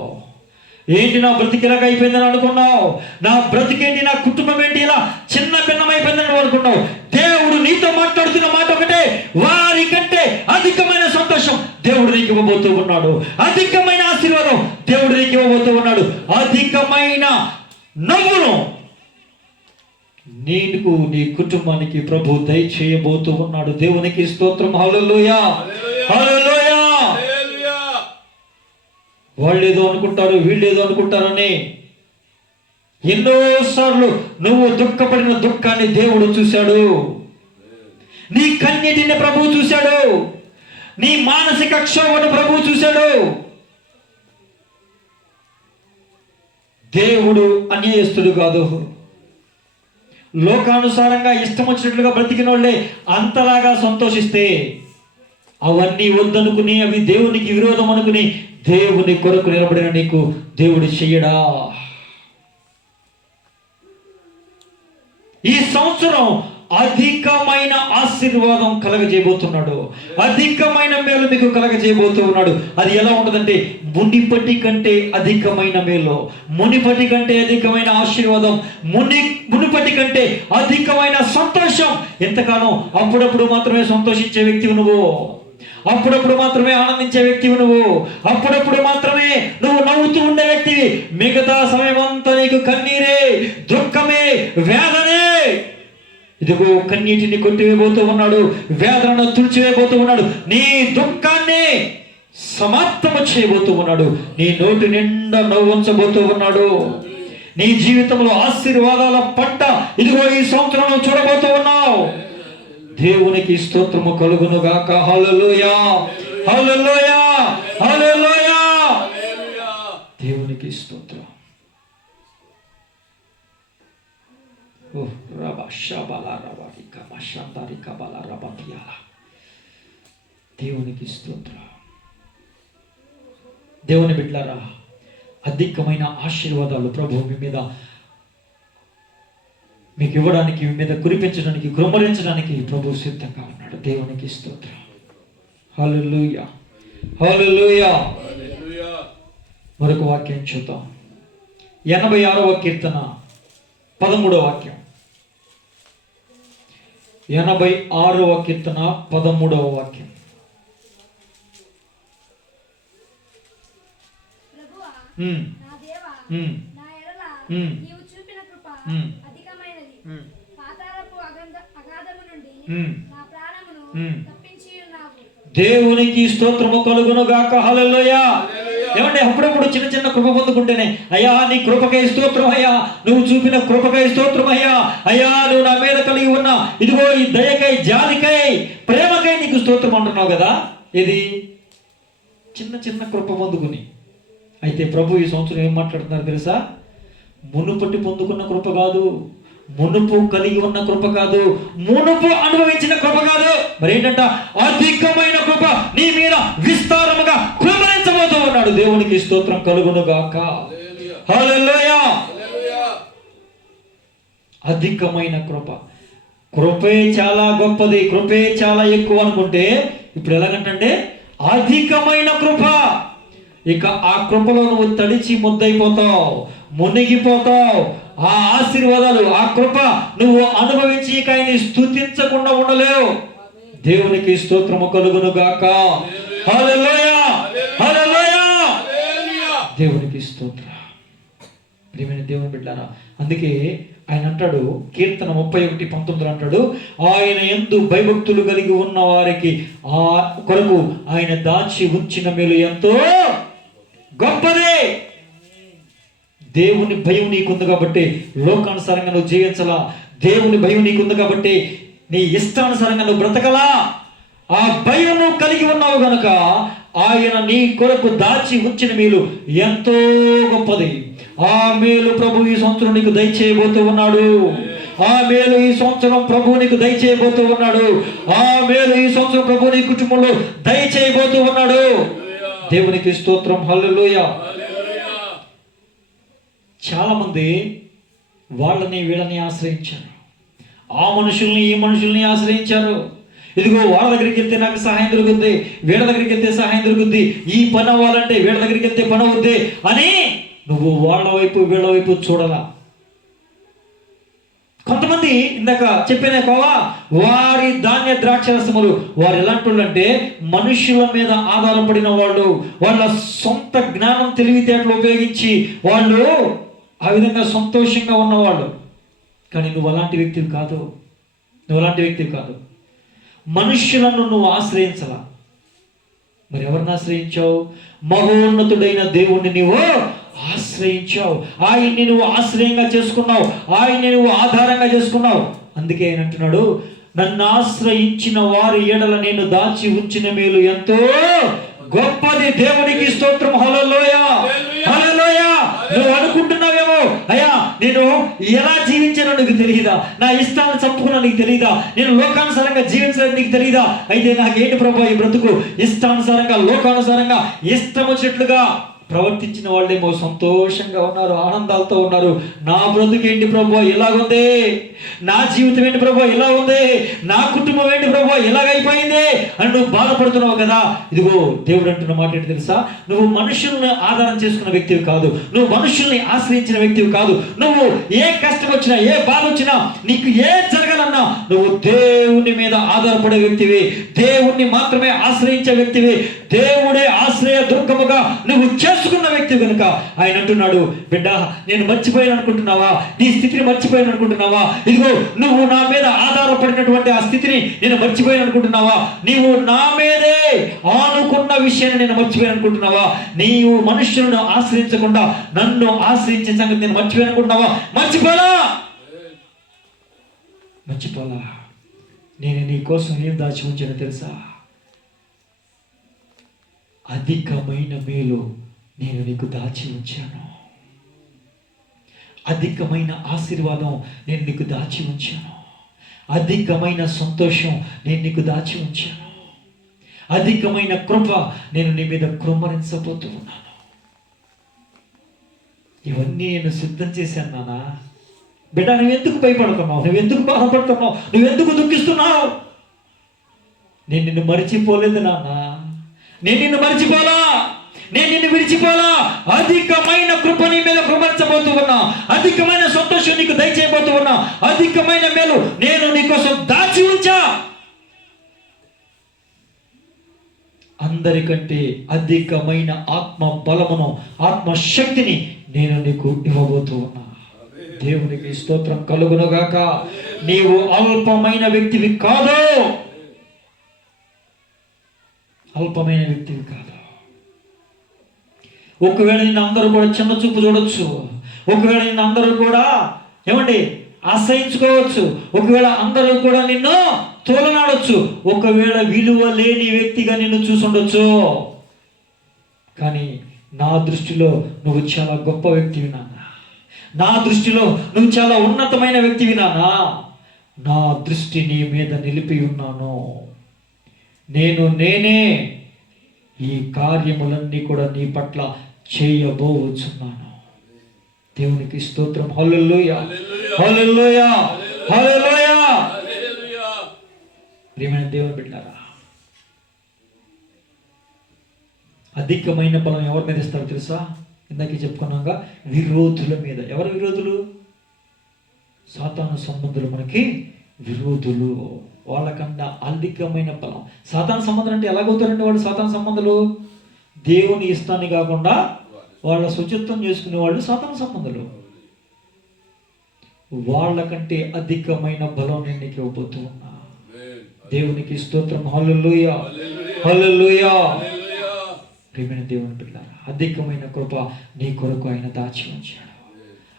ఏంటి నా బ్రతికి ఇలాగ అయిపోయిందని అనుకున్నావు? నా బ్రతికేంటి, నా కుటుంబం ఏంటి ఇలా చిన్న భిన్నమైపోయిందని అనుకున్నావు. దేవుడు నీతో మాట్లాడుతున్న మాట ఒకటే, వారి కంటే అధికమైన సంతోషం దేవుడు నీకు ఇవ్వబోతూ ఉన్నాడు. అధికమైన ఆశీర్వాదం దేవుడు నీకు ఇవ్వబోతూ ఉన్నాడు. అధికమైన నవ్వును నీకు, నీ కుటుంబానికి ప్రభు దయచేయబోతూ ఉన్నాడు. దేవునికి స్తోత్రం. హల్లెలూయా, హల్లెలూయా. వాళ్ళు ఏదో అనుకుంటారు, వీళ్ళు ఏదో అనుకుంటారని ఎన్నోసార్లు నువ్వు దుఃఖపడిన దుఃఖాన్ని దేవుడు చూశాడు. నీ కన్నీటిని ప్రభువు చూశాడు. నీ మానసిక క్షోభను ప్రభువు చూశాడు. దేవుడు అన్యాయస్తుడు కాదు. లోకానుసారంగా ఇష్టం వచ్చినట్లుగా బ్రతికిన వాళ్ళే అంతలాగా సంతోషిస్తే అవన్నీ వద్దనుకుని, అవి దేవునికి విరోధం అనుకుని దేవుని కొరకు నిలబడిన నీకు దేవుడు చెయ్యడా? ఈ సంవత్సరం అధికమైన ఆశీర్వాదం కలగజేయబోతున్నాడు. అధికమైన మేలు మీకు కలగజేయబోతూ ఉన్నాడు. అది ఎలా ఉంటుందంటే, మునిపటి కంటే అధికమైన మేలు, మునిపటి కంటే అధికమైన ఆశీర్వాదం, మునిపటి కంటే అధికమైన సంతోషం. ఎంతగానో అప్పుడప్పుడు మాత్రమే సంతోషించే వ్యక్తివి నువ్వు, అప్పుడప్పుడు మాత్రమే ఆనందించే వ్యక్తివి నువ్వు, అప్పుడప్పుడు మాత్రమే నువ్వు నవ్వుతూ ఉండే వ్యక్తివి. మిగతా సమయం అంతా నీకు కన్నీరే, దుఃఖమే, వేదనే. ఇదిగో కన్నీటిని కొట్టివేయబోతూ ఉన్నాడు, వేదనను తుడిచివేయబోతూ ఉన్నాడు, నీ దుఃఖాన్ని సమాప్తము చేయబోతూ ఉన్నాడు, నీ నోటి నిండా నవ్వుంచబోతూ ఉన్నాడు. నీ జీవితంలో ఆశీర్వాదాల పంట ఇదిగో ఈ సంవత్సరం చూడబోతూ ఉన్నావు. దేవునికి స్తోత్రము కలుగునుగాక. హల్లెలూయా, హల్లెలూయా, హల్లెలూయా. దేవునికి స్తోత్రం. దేవునికి స్తోత్రం. దేవుని బిడ్డలారా, అధికమైన ఆశీర్వాదాలు ప్రభు మీ మీద, మీకు ఇవ్వడానికి, మీ మీద కురిపించడానికి, కృమ్మరించడానికి ప్రభు సిద్ధంగా ఉన్నాడు. దేవునికి స్తోత్రం. హల్లెలూయా, హల్లెలూయా. మరొక వాక్యం చూద్దాం. 86వ కీర్తన 13వ వాక్యం. 86వ కీర్తన 13వ వాక్యం. దేవునికి స్తోత్రము కలుగునుగాక. హల్లెలూయా. ఏమంటే అప్పుడప్పుడు చిన్న చిన్న కృప పొందుకుంటేనే, అయ్యా నీ కృపకై స్తోత్రం అయ్యా, నువ్వు చూపిన కృపకై స్తోత్రం అయ్యా, అయ్యా నువ్వు నా మీద కలిగి ఉన్న ఇదిగో ఈ దయకై, జాలికై, ప్రేమకై నీకు స్తోత్రం అంటున్నావు కదా. ఇది చిన్న చిన్న కృప పొందుకుని. అయితే ప్రభు ఈ సంవత్సరం ఏం మాట్లాడుతున్నారు తెలుసా? మునుపటి పొందుకున్న కృప కాదు, మునుపు కలిగి ఉన్న కృప కాదు, మునుపు అనుభవించిన కృప కాదు, మరి ఏంటంట? అధికమైన కృప నీ మీద విస్తారముగా కుమ్మరించబోతూ ఉన్నాడు. దేవునికి స్తోత్రం కలుగునుగాక. హల్లెలూయా. అధికమైన కృప. కృపే చాలా గొప్పది, కృపే చాలా ఎక్కువ అనుకుంటే ఇప్పుడు ఎలాగంటే అధికమైన కృప. ఇక ఆ కృపలో నువ్వు తడిచి ముద్దైపోతావు, మునిగిపోతావు. ఆ ఆశీర్వాదాలు, ఆ కృప నువ్వు అనుభవించి ఇక ఆయన్ని స్తుతించకుండా ఉండలేవు. దేవునికి స్తోత్రము కలుగును గాక. హల్లెలూయా, హల్లెలూయా. దేవునికి స్తోత్రం. ప్రియమైన దేవుని బిడ్డలారా, అందుకే ఆయన అంటాడు, కీర్తన 31:19 అంటాడు, ఆయన యందు భయభక్తులు కలిగి ఉన్న వారికి ఆ కొరకు ఆయన దాచి ఉంచిన మేలు ఎంతో గొప్పదే. దేవుని భయం నీకుంది కాబట్టి లోకానుసారంగా నువ్వు జీవించలా. దేవుని భయం నీకుంది కాబట్టి నీ ఇష్టానుసారంగా నువ్వు బ్రతకలా. ఆ భయం నువ్వు కలిగి ఉన్నావు గనుక ఆయన నీ కొరకు దాచి ఉంచిన మేలు ఎంతో గొప్పది. ఆ మేలు ప్రభు ఈ సంవత్సరం నీకు దయచేయబోతూ ఉన్నాడు. ఆ మేలు ఈ సంవత్సరం ప్రభు నీకు దయచేయబోతూ ఉన్నాడు. ఆ మేలు ఈ సంవత్సరం ప్రభు నీ కుటుంబంలో దయచేయబోతూ ఉన్నాడు. దేవునికి స్తోత్రం. హల్లెలూయా. చాలా మంది వాళ్ళని వీళ్ళని ఆశ్రయించారు, ఆ మనుషుల్ని ఈ మనుషుల్ని ఆశ్రయించారు. ఇదిగో వాళ్ళ దగ్గరికి వెళ్తే నాకు సహాయం దొరుకుద్ది, వీళ్ళ దగ్గరికి వెళ్తే సహాయం దొరుకుద్ది, ఈ పని అవ్వాలంటే వీళ్ళ దగ్గరికి వెళ్తే పని అవుద్ది అని నువ్వు వాళ్ళ వైపు వీళ్ళ వైపు చూడాల. కొంతమంది ఇందాక చెప్పిన కోవా వారి ధాన్య ద్రాక్షరసములు, వారు ఎలాంటి వాళ్ళు అంటే మనుషుల మీద ఆధారపడిన వాళ్ళు. వాళ్ళ సొంత జ్ఞానం తెలివితేటలు ఉపయోగించి వాళ్ళు ఆ విధంగా సంతోషంగా ఉన్నవాళ్ళు. కానీ నువ్వు అలాంటి వ్యక్తివి కాదు. నువ్వు అలాంటి వ్యక్తివి కాదు. మనుష్యులను నువ్వు ఆశ్రయించలా. మరి ఎవరిని ఆశ్రయించావు? మహోన్నతుడైన దేవుణ్ణి నువ్వు ఆశ్రయించావు. ఆయన్ని నువ్వు ఆశ్రయంగా చేసుకున్నావు, ఆయన్ని నువ్వు ఆధారంగా చేసుకున్నావు. అందుకే ఆయన అంటున్నాడు, నన్ను ఆశ్రయించిన వారి ఎడల నేను దాచి ఉంచిన మేలు ఎంతో గొప్పది. దేవునికి స్తోత్రం. హల్లెలూయా, హల్లెలూయా. నువ్వు అనుకుంటున్నావేమో, అయ్యా నేను ఎలా జీవించానో నీకు తెలియదా, నా ఇష్టాన్ని చంపుకున్నా నీకు తెలియదా, నేను లోకానుసారంగా జీవించలేదు నీకు తెలియదా, అయితే నాకేంటి ప్రభు ఈ బ్రతుకు, ఇష్టానుసారంగా లోకానుసారంగా ఇష్టం వచ్చినట్లుగా ప్రవర్తించిన వాళ్ళేమో సంతోషంగా ఉన్నారు, ఆనందాలతో ఉన్నారు. నా బ్రతుకేంటి ప్రభు ఇలాగుంది, నా జీవితం ఏంటి ప్రభు ఇలా ఉంది, నా కుటుంబం ఏంటి ప్రభు ఇలాగైపోయింది అని నువ్వు బాధపడుతున్నావు కదా. ఇదిగో దేవుడు అంటున్న మాట ఏంటి తెలుసా? నువ్వు మనుషుల్ని ఆధారం చేసుకున్న వ్యక్తివి కాదు, నువ్వు మనుషుల్ని ఆశ్రయించిన వ్యక్తివి కాదు. నువ్వు ఏ కష్టం వచ్చినా, ఏ బాధ వచ్చినా, నీకు ఏ జరగాలన్నా నువ్వు దేవుని మీద ఆధారపడే వ్యక్తివి, దేవుణ్ణి మాత్రమే ఆశ్రయించే వ్యక్తివి, దేవుడే ఆశ్రయ దుర్గముగా నువ్వు చేసుకున్న వ్యక్తి కనుక ఆయన అంటున్నాడు, బిడ్డ నేను మర్చిపోయాను అనుకుంటున్నావా, నీ స్థితిని మర్చిపోయాను అనుకుంటున్నావా, ఇదిగో నువ్వు నా మీద ఆధారపడినటువంటి ఆ స్థితిని నేను మర్చిపోయాను అనుకుంటున్నావా, నీవు నా మీదే ఆనుకున్న విషయాన్ని నేను మర్చిపోయాను అనుకుంటున్నావా, నీవు మనుష్యులను ఆశ్రయించకుండా నన్ను ఆశ్రయించే సంగతి నేను మర్చిపోయాను అనుకుంటున్నావా? మర్చిపోలా. నేను నీ కోసం ఏం దాచి ఉంచానో తెలుసా? అధికమైన మేలు నేను నీకు దాచి ఉంచాను, అధికమైన ఆశీర్వాదం నేను నీకు దాచి ఉంచాను, అధికమైన సంతోషం నేను నీకు దాచి ఉంచాను, అధికమైన కృప నేను నీ మీద కృమ్మరించబోతూ ఉన్నాను. ఇవన్నీ నేను సిద్ధం చేశాను నాన్న. బిడ్డ నువ్వెందుకు భయపడుతున్నావు, నువ్వెందుకు బాధపడుతున్నావు, నువ్వెందుకు దుఃఖిస్తున్నావు? నేను నిన్ను మరిచిపోలేదు నాన్న, నేను నిన్ను మరిచిపోలా, నేను నిన్ను విడిచిపోలా. అధికమైన కృప నీ మీద కృపరించబోతూ ఉన్నా, అధికమైన సంతోషం నీకు దయచేయబోతూ ఉన్నా, అధికమైన మేలు నేను నీకోసం దాచి ఉంచా. అందరికంటే అధికమైన ఆత్మ బలమును, ఆత్మశక్తిని నేను నీకు ఇవ్వబోతూ ఉన్నా. దేవునికి స్తోత్రం కలుగునుగాక. నీవు అల్పమైన వ్యక్తివి కాదు, అల్పమైన వ్యక్తివి కాదు. ఒకవేళ నిన్ను అందరూ కూడా చిన్న చూపు చూడొచ్చు, ఒకవేళ నిన్ను అందరూ కూడా ఏమండి ఆశ్రయించుకోవచ్చు, ఒకవేళ అందరూ కూడా నిన్ను తోలనాడొచ్చు, ఒకవేళ విలువ లేని వ్యక్తిగా నిన్ను చూసుండొచ్చు, కానీ నా దృష్టిలో నువ్వు చాలా గొప్ప వ్యక్తివి నాన్న, నా దృష్టిలో నువ్వు చాలా ఉన్నతమైన వ్యక్తివి నాన్న. నా దృష్టి నీ మీద నిలిపి ఉన్నాను. నేనే ఈ కార్యములన్నీ కూడా నీ పట్ల చేయబోచున్నాను. దేవునికి స్తోత్రం. హల్లెలూయా, హల్లెలూయా, హల్లెలూయా. ప్రియమైన దేవుని బిడ్డలారా, అధికమైన బలం ఎవరి మీద ఇస్తారో తెలుసా? ఇందాక చెప్పుకున్నాగా, విరోధుల మీద. ఎవరు విరోధులు? సాతాను సంబంధులు మనకి విరోధులు. వాళ్ళకన్నా అధికమైన బలం. సాతాను సంబంధులు అంటే ఎలాగవుతారండి వాళ్ళు? సాతాను సంబంధులు దేవుని ఇష్టాన్ని కాకుండా వాళ్ళ శుచిత్వం చేసుకునే వాళ్ళు సాతాను సంబంధులు. వాళ్ళకంటే అధికమైన బలం నేను నీకు ఇవ్వబోతూ ఉన్నా. దేవునికి స్తోత్రం. హల్లెలూయా, హల్లెలూయా. ప్రియమైన దేవుని బిడ్డలారా, అధికమైన కృప నీ కొరకు ఆయన దాచి ఉంచాడు.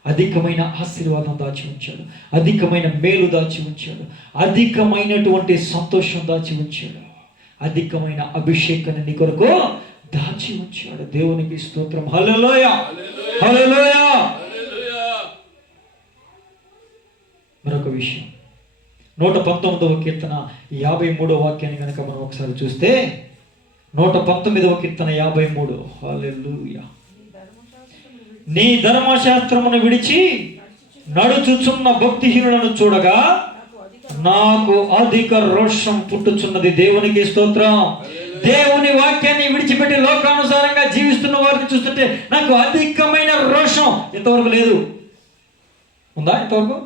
అధికమైన ఆశీర్వాదం దాచి ఉంచాడు. అధికమైన మేలు దాచి ఉంచాడు. అధికమైనటువంటి సంతోషం దాచి ఉంచాడు. అధికమైన అభిషేకాన్ని నీ కొరకు దాచి ఉంచాడు. దేవునికి స్తోత్రం. హల్లెలూయా, హల్లెలూయా. మరొక విషయం, 119వ కీర్తన 53వ వాక్యాన్ని కనుక మనం ఒకసారి చూస్తే, 119వ కీర్తన 53. హల్లెలూయా. నీ ధర్మశాస్త్రమును విడిచి నడుచుచున్న భక్తిహీనులను చూడగా నాకు అధిక రోషం పుట్టుచున్నది. దేవునికి స్తోత్రం. దేవుని వాక్యాన్ని విడిచిపెట్టి లోకానుసారంగా జీవిస్తున్న వారిని చూస్తుంటే నాకు అధికమైన రోషం. ఇంతవరకు లేదు. ఉందా ఇంతవరకు?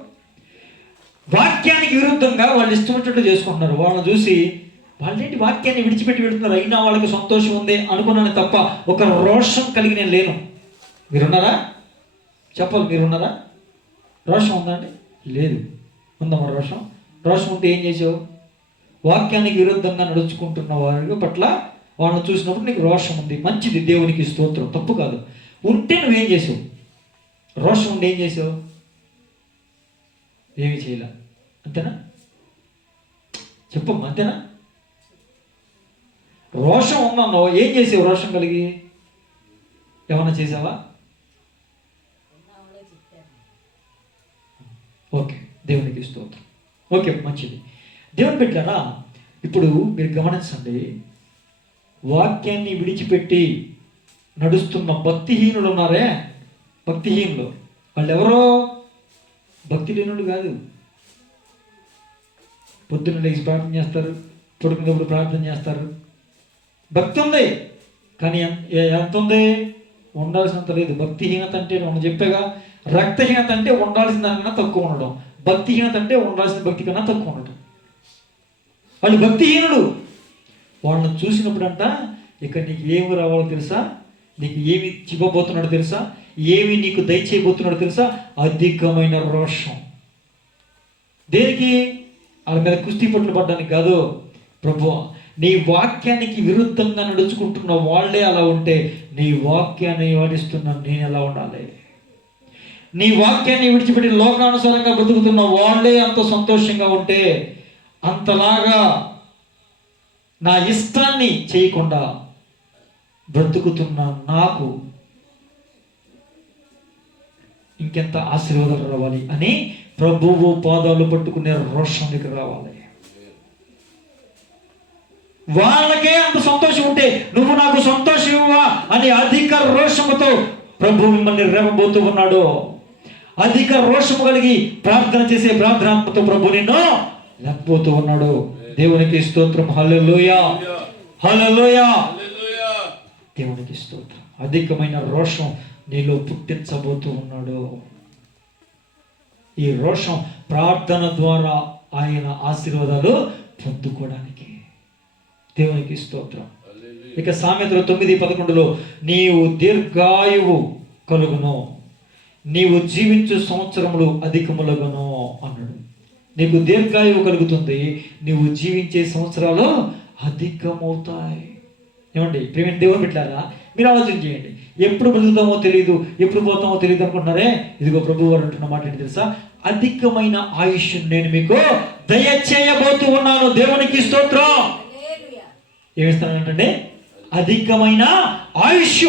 వాక్యానికి విరుద్ధంగా వాళ్ళు ఇష్టమైనట్టు చేసుకుంటున్నారు. వాళ్ళని చూసి వాళ్ళేంటి వాక్యాన్ని విడిచిపెట్టి పెడుతున్నారు, అయినా వాళ్ళకి సంతోషం ఉంది అనుకున్నాను తప్ప ఒక రోషం కలిగి నేను లేను. మీరున్నారా? చెప్పాలి, మీరున్నారా? రోషం ఉందా అండి? లేదు. ఉందా మరి రోషం? రోషం ఉంటే ఏం చేసావు? వాక్యానికి విరుద్ధంగా నడుచుకుంటున్న వారి పట్ల వాళ్ళని చూసినప్పుడు నీకు రోషం ఉంది, మంచిది, దేవునికి స్తోత్రం, తప్పు కాదు. ఉంటే నువ్వేం చేసావు? రోషం ఉండి ఏం చేసావు? ఏమి చేయలే. అంతేనా? చెప్పమ్మా, అంతేనా? రోషం ఉన్నాను, ఏం చేసావు? రోషం కలిగి ఏమన్నా చేసావా? ఓకే, దేవునికి స్తోత్రం. ఓకే, మంచిది. దేవుని బిడ్డలారా, ఇప్పుడు మీరు గమనించండి, వాక్యాన్ని విడిచిపెట్టి నడుస్తున్న భక్తిహీనులు ఉన్నారే, భక్తిహీనులు వాళ్ళు ఎవరో భక్తి లేనుడు కాదు. పొద్దున్న లేచి ప్రార్థన చేస్తారు, పడుకునేప్పుడు ప్రార్థన చేస్తారు, భక్తి ఉంది, కానీ ఎంత ఉంది? ఉండాల్సినంత లేదు. భక్తిహీనత అంటే మనం చెప్పేగా, రక్తహీనత అంటే ఉండాల్సిన దానికన్నా తక్కువ ఉండడం, భక్తిహీనత అంటే ఉండాల్సిన భక్తి కన్నా తక్కువ ఉండడం. వాళ్ళు భక్తిహీనుడు. వాళ్ళని చూసినప్పుడంట ఇక నీకు ఏమి రావాలో తెలుసా? నీకు ఏమి చివ్వబోతున్నాడో తెలుసా? ఏమి నీకు దయచేయబోతున్నాడో తెలుసా? అధికమైన రోషం. దేనికి? వాళ్ళ మీద కుస్తీ పట్లు పడ్డానికి కాదు. ప్రభువా, నీ వాక్యానికి విరుద్ధంగా నడుచుకుంటున్న వాళ్ళే అలా ఉంటే నీ వాక్యాన్ని వాడిస్తున్న నేను ఎలా ఉండాలి? నీ వాక్యాన్ని విడిచిపెట్టి లోకానుసారంగా బ్రతుకుతున్న వాళ్ళే అంత సంతోషంగా ఉంటే, అంతలాగా నా ఇష్టాన్ని చేయకుండా బ్రతుకుతున్న నాకు ఇంకెంత ఆశీర్వాదాలు రావాలి అని ప్రభువు పాదాలు పట్టుకునే రోషానికి రావాలి. వాళ్ళకే అంత సంతోషం ఉంటే నువ్వు నాకు సంతోషం ఇవ్వవా అని అధిక రోషముతో ప్రభు మిమ్మల్ని రేపబోతూ ఉన్నాడు. అధిక రోషము కలిగి ప్రార్థన చేసే ప్రార్థనాత్మతో ప్రభు నిన్ను లేకపోతూ ఉన్నాడు. దేవునికి స్తోత్రం. హల్లెలూయా, హల్లెలూయా. దేవునికి స్తోత్రం. అధికమైన రోషం నీలో పుట్టించబోతూ ఉన్నాడు. ఈ రోషం ప్రార్థన ద్వారా ఆయన ఆశీర్వాదాలు పొందుకోవడానికి. దేవునికి స్తోత్రం. ఇక సామెతలు 9:11 నీవు దీర్ఘాయువు కలుగును, నీవు జీవించు సంవత్సరములు అధికములగును అన్నాడు. నీకు దీర్ఘాయువు కలుగుతుంది, నీవు జీవించే సంవత్సరాలు అధికమవుతాయి. ఏమండి ప్రియమైన దేవుని బిడ్డలారా, మీరు ఆలోచన చేయండి. ఎప్పుడు బ్రతుకుతామో తెలియదు, ఎప్పుడు పోతామో తెలియదు అనుకుంటున్నారే, ఇదిగో ప్రభు వారు అంటున్న మాట ఏంటి తెలుసా? అధికమైన ఆయుష్ నేను మీకు దయచేయబోతూ ఉన్నాను. దేవునికి స్తోత్రం. ఏమిస్తానంటే అధికమైన ఆయుష్,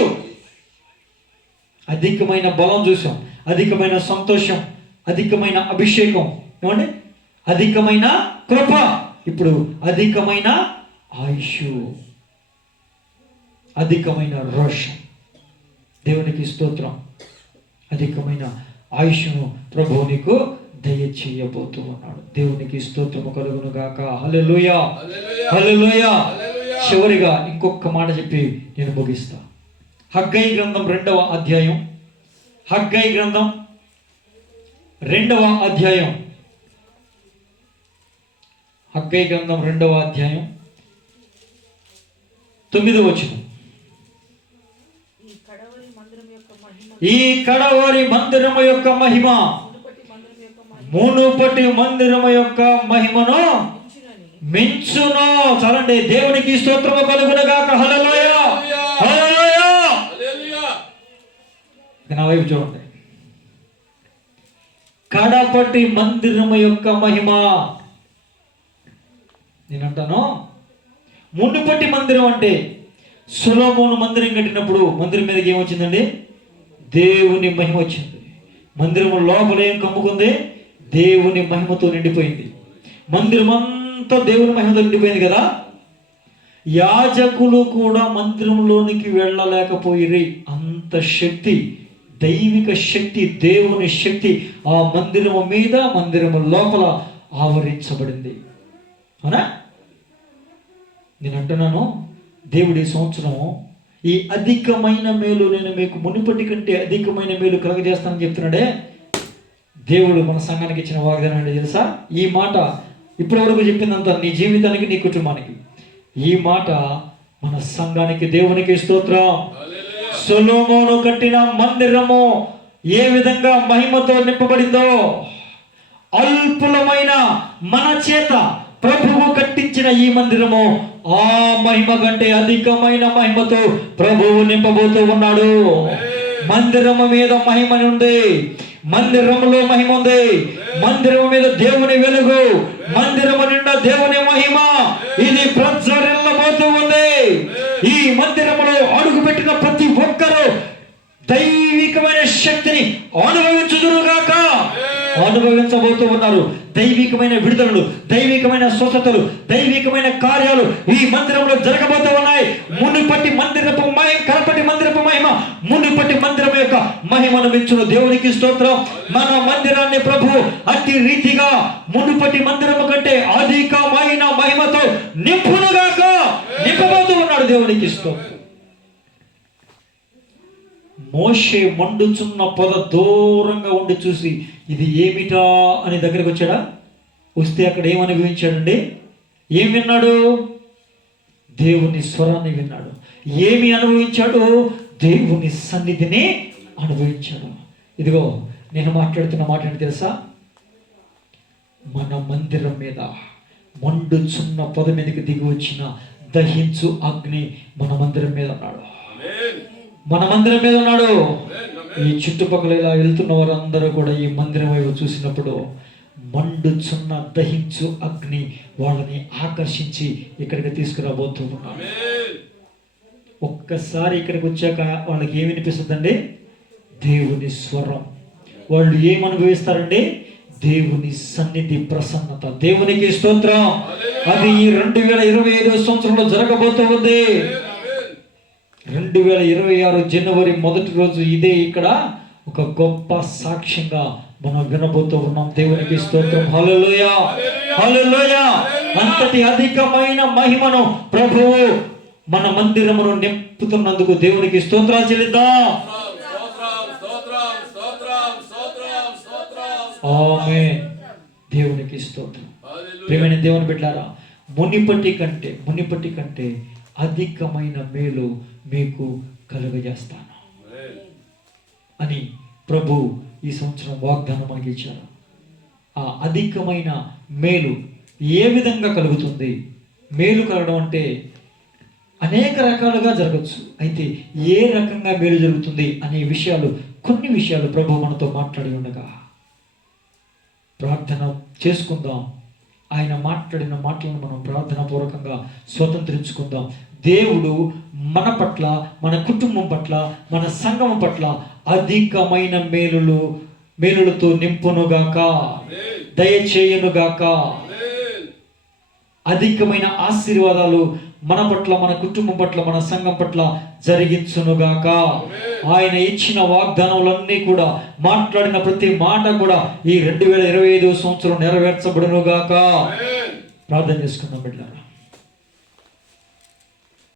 అధికమైన బలం చూసాం, అధికమైన సంతోషం, అధికమైన అభిషేకం, ఏమండి అధికమైన కృప, ఇప్పుడు అధికమైన ఆయుష్, అధికమైన రోషం. దేవునికి స్తోత్రం. అధికమైన ఆయుష్ను ప్రభువు నీకు దయచేయబోతూ ఉన్నాడు. దేవునికి స్తోత్రము కలుగును గాక. హల్లెలూయా, హల్లెలూయా. చివరిగా ఇంకొక మాట చెప్పి నేను ముగిస్తా. హగ్గై గ్రంథం 2వ అధ్యాయం, హగ్గై గ్రంథం 2వ అధ్యాయం, హగ్గై గ్రంథం 2వ అధ్యాయం 9వ వచనం. ఈ కడవరి మందిరము యొక్క మహిమ మునుపటి మందిరము యొక్క మహిమను మించును. చాలండి. దేవునికి స్తోత్రము కలుగునుగాక. హల్లెలూయా, హల్లెలూయా. నా వైపు చూడండి. కడపటి మందిరము యొక్క మహిమ. నేనంటాను మునుపటి మందిరం అంటే సొలొమోను మందిరం కట్టినప్పుడు మందిరం మీదకి ఏమొచ్చిందండి? దేవుని మహిమ వచ్చింది. మందిరం లోపల ఏం కమ్ముకుంది? దేవుని మహిమతో నిండిపోయింది. మందిరం అంతా దేవుని మహిమతో నిండిపోయింది కదా. యాజకులు కూడా మందిరంలోనికి వెళ్ళలేకపోయిరి. అంత శక్తి, దైవిక శక్తి, దేవుని శక్తి ఆ మందిరము మీద, మందిరము లోపల ఆవరించబడింది. అవునా? నేను అంటున్నాను, దేవుడి సంవత్సరం ఈ అధికమైన మేలు నేను మీకు మునుపటి కంటే అధికమైన మేలు కలగజేస్తానని చెప్తున్నాడే. దేవుడు మన సంఘానికి ఇచ్చిన వాగ్దానం ఏంటో తెలుసా? ఈ మాట ఇప్పటి వరకు చెప్పిందంతా నీ జీవితానికి, నీ కుటుంబానికి. ఈ మాట మన సంఘానికి, దేవునికి స్తోత్రం. సొలొమోను కట్టిన మందిరము ఏ విధంగా మహిమతో నింపబడిందో, అల్పులమైన మన చేత ప్రభువు కట్టించిన ఈ మందిరము ఆ మహిమ కంటే అధికమైన మహిమతో ప్రభువు నింపబోతూ ఉన్నాడు. మందిరము మీద మహిమ ఉంది, మందిరములో మహిమ ఉంది, మందిరము మీద దేవుని వెలుగు, మందిరము నిండా దేవుని మహిమ ఇది ప్రజ్వరిల్లబోతూ ఉంది. ఈ మందిరములో అడుగు పెట్టిన ప్రతి ఒక్కరూ దైవికమైన శక్తిని అనుభవించుదురుగాక. అనుభవించబోతూ ఉన్నారు. దైవికమైన విడుదలలు, దైవికమైన స్వస్థతలు, దైవికమైన కార్యాలు ఈ మందిరంలో జరగబోతూ ఉన్నాయి. మునుపటి మందిరపు మహిమ, కడపటి మందిరపు మహిమ మునుపటి మందిరం యొక్క మహిమను మించును. దేవునికి స్తోత్రం. మన మందిరాన్ని ప్రభు అతి రీతిగా మునుపటి మందిరము కంటే అధికమైన మహిమతో నింపునుగాక. నింపబోతూ ఉన్నాడు. దేవునికి స్తోత్రం. మోషే మండుచున్న పొద దూరంగా ఉండి చూసి ఇది ఏమిటా అని దగ్గరకు వచ్చాడా? వస్తే అక్కడ ఏం అనుభవించాడండి? ఏం విన్నాడు? దేవుని స్వరాన్ని విన్నాడు. ఏమి అనుభవించాడు? దేవుని సన్నిధిని అనుభవించాడు. ఇదిగో నేను మాట్లాడుతున్న మాట ఏంటి తెలుసా? మన మందిరం మీద మండుచున్న పొద మీదకి దిగి వచ్చిన దహించు అగ్ని మన మందిరం మీద ఉన్నాడు. మన మందిరం మీద ఉన్నాడు. ఈ చుట్టుపక్కల ఇలా వెళ్తున్న వారందరూ కూడా ఈ మందిరం వైపు చూసినప్పుడు మండుచున్న దహించు అగ్ని వాళ్ళని ఆకర్షించి ఇక్కడికి తీసుకురాబోతూ ఉన్నాడు. ఒక్కసారి ఇక్కడికి వచ్చాక వాళ్ళకి ఏమి వినిపిస్తుందండి? దేవుని స్వరం. వాళ్ళు ఏం అనుభవిస్తారండి? దేవుని సన్నిధి, ప్రసన్నత. దేవునికి స్తోత్రం. అది ఈ 2025 సంవత్సరంలో జరగబోతూ ఉంది. 2026 జనవరి 1 రోజు ఇదే ఇక్కడ ఒక గొప్ప సాక్ష్యంగా మనం వినబోతూ ఉన్నాం. దేవునికి స్తోత్రం. హల్లెలూయా, హల్లెలూయా. అంతటి అధికమైన మహిమను ప్రభువు మన మందిరమును నింపుతున్నందుకు దేవునికి స్తోత్రాలు చెల్లిద్దాం. ఆమేన్. దేవునికి స్తోత్రం. ప్రియమైన దేవుని బిడ్డలారా, మునిపటి కంటే అధికమైన మేలు మీకు కలుగజేస్తాను అని ప్రభు ఈ సంవత్సరం వాగ్దానం మనకి ఇచ్చారు. ఆ అధికమైన మేలు ఏ విధంగా కలుగుతుంది? మేలు కలగడం అంటే అనేక రకాలుగా జరగచ్చు. అయితే ఏ రకంగా మేలు జరుగుతుంది అనే విషయాలు, కొన్ని విషయాలు ప్రభు మనతో మాట్లాడి ఉండగా ప్రార్థన చేసుకుందాం. ఆయన మాట్లాడిన మాటలను మనం ప్రార్థన పూర్వకంగా స్వతంత్రించుకుందాం. దేవుడు మన పట్ల, మన కుటుంబం పట్ల, మన సంఘం పట్ల అధికమైన మేలులతో నింపునుగాక, దయచేయునుగాక. అధికమైన ఆశీర్వాదాలు మన పట్ల, మన కుటుంబం పట్ల, మన సంఘం పట్ల జరిగించునుగాక. ఆయన ఇచ్చిన వాగ్దానములన్నీ కూడా, మాట్లాడిన ప్రతి మాట కూడా ఈ 2025 సంవత్సరం నెరవేర్చబడునుగాక. ప్రార్థన చేసుకుందాం బిడ్డలారా.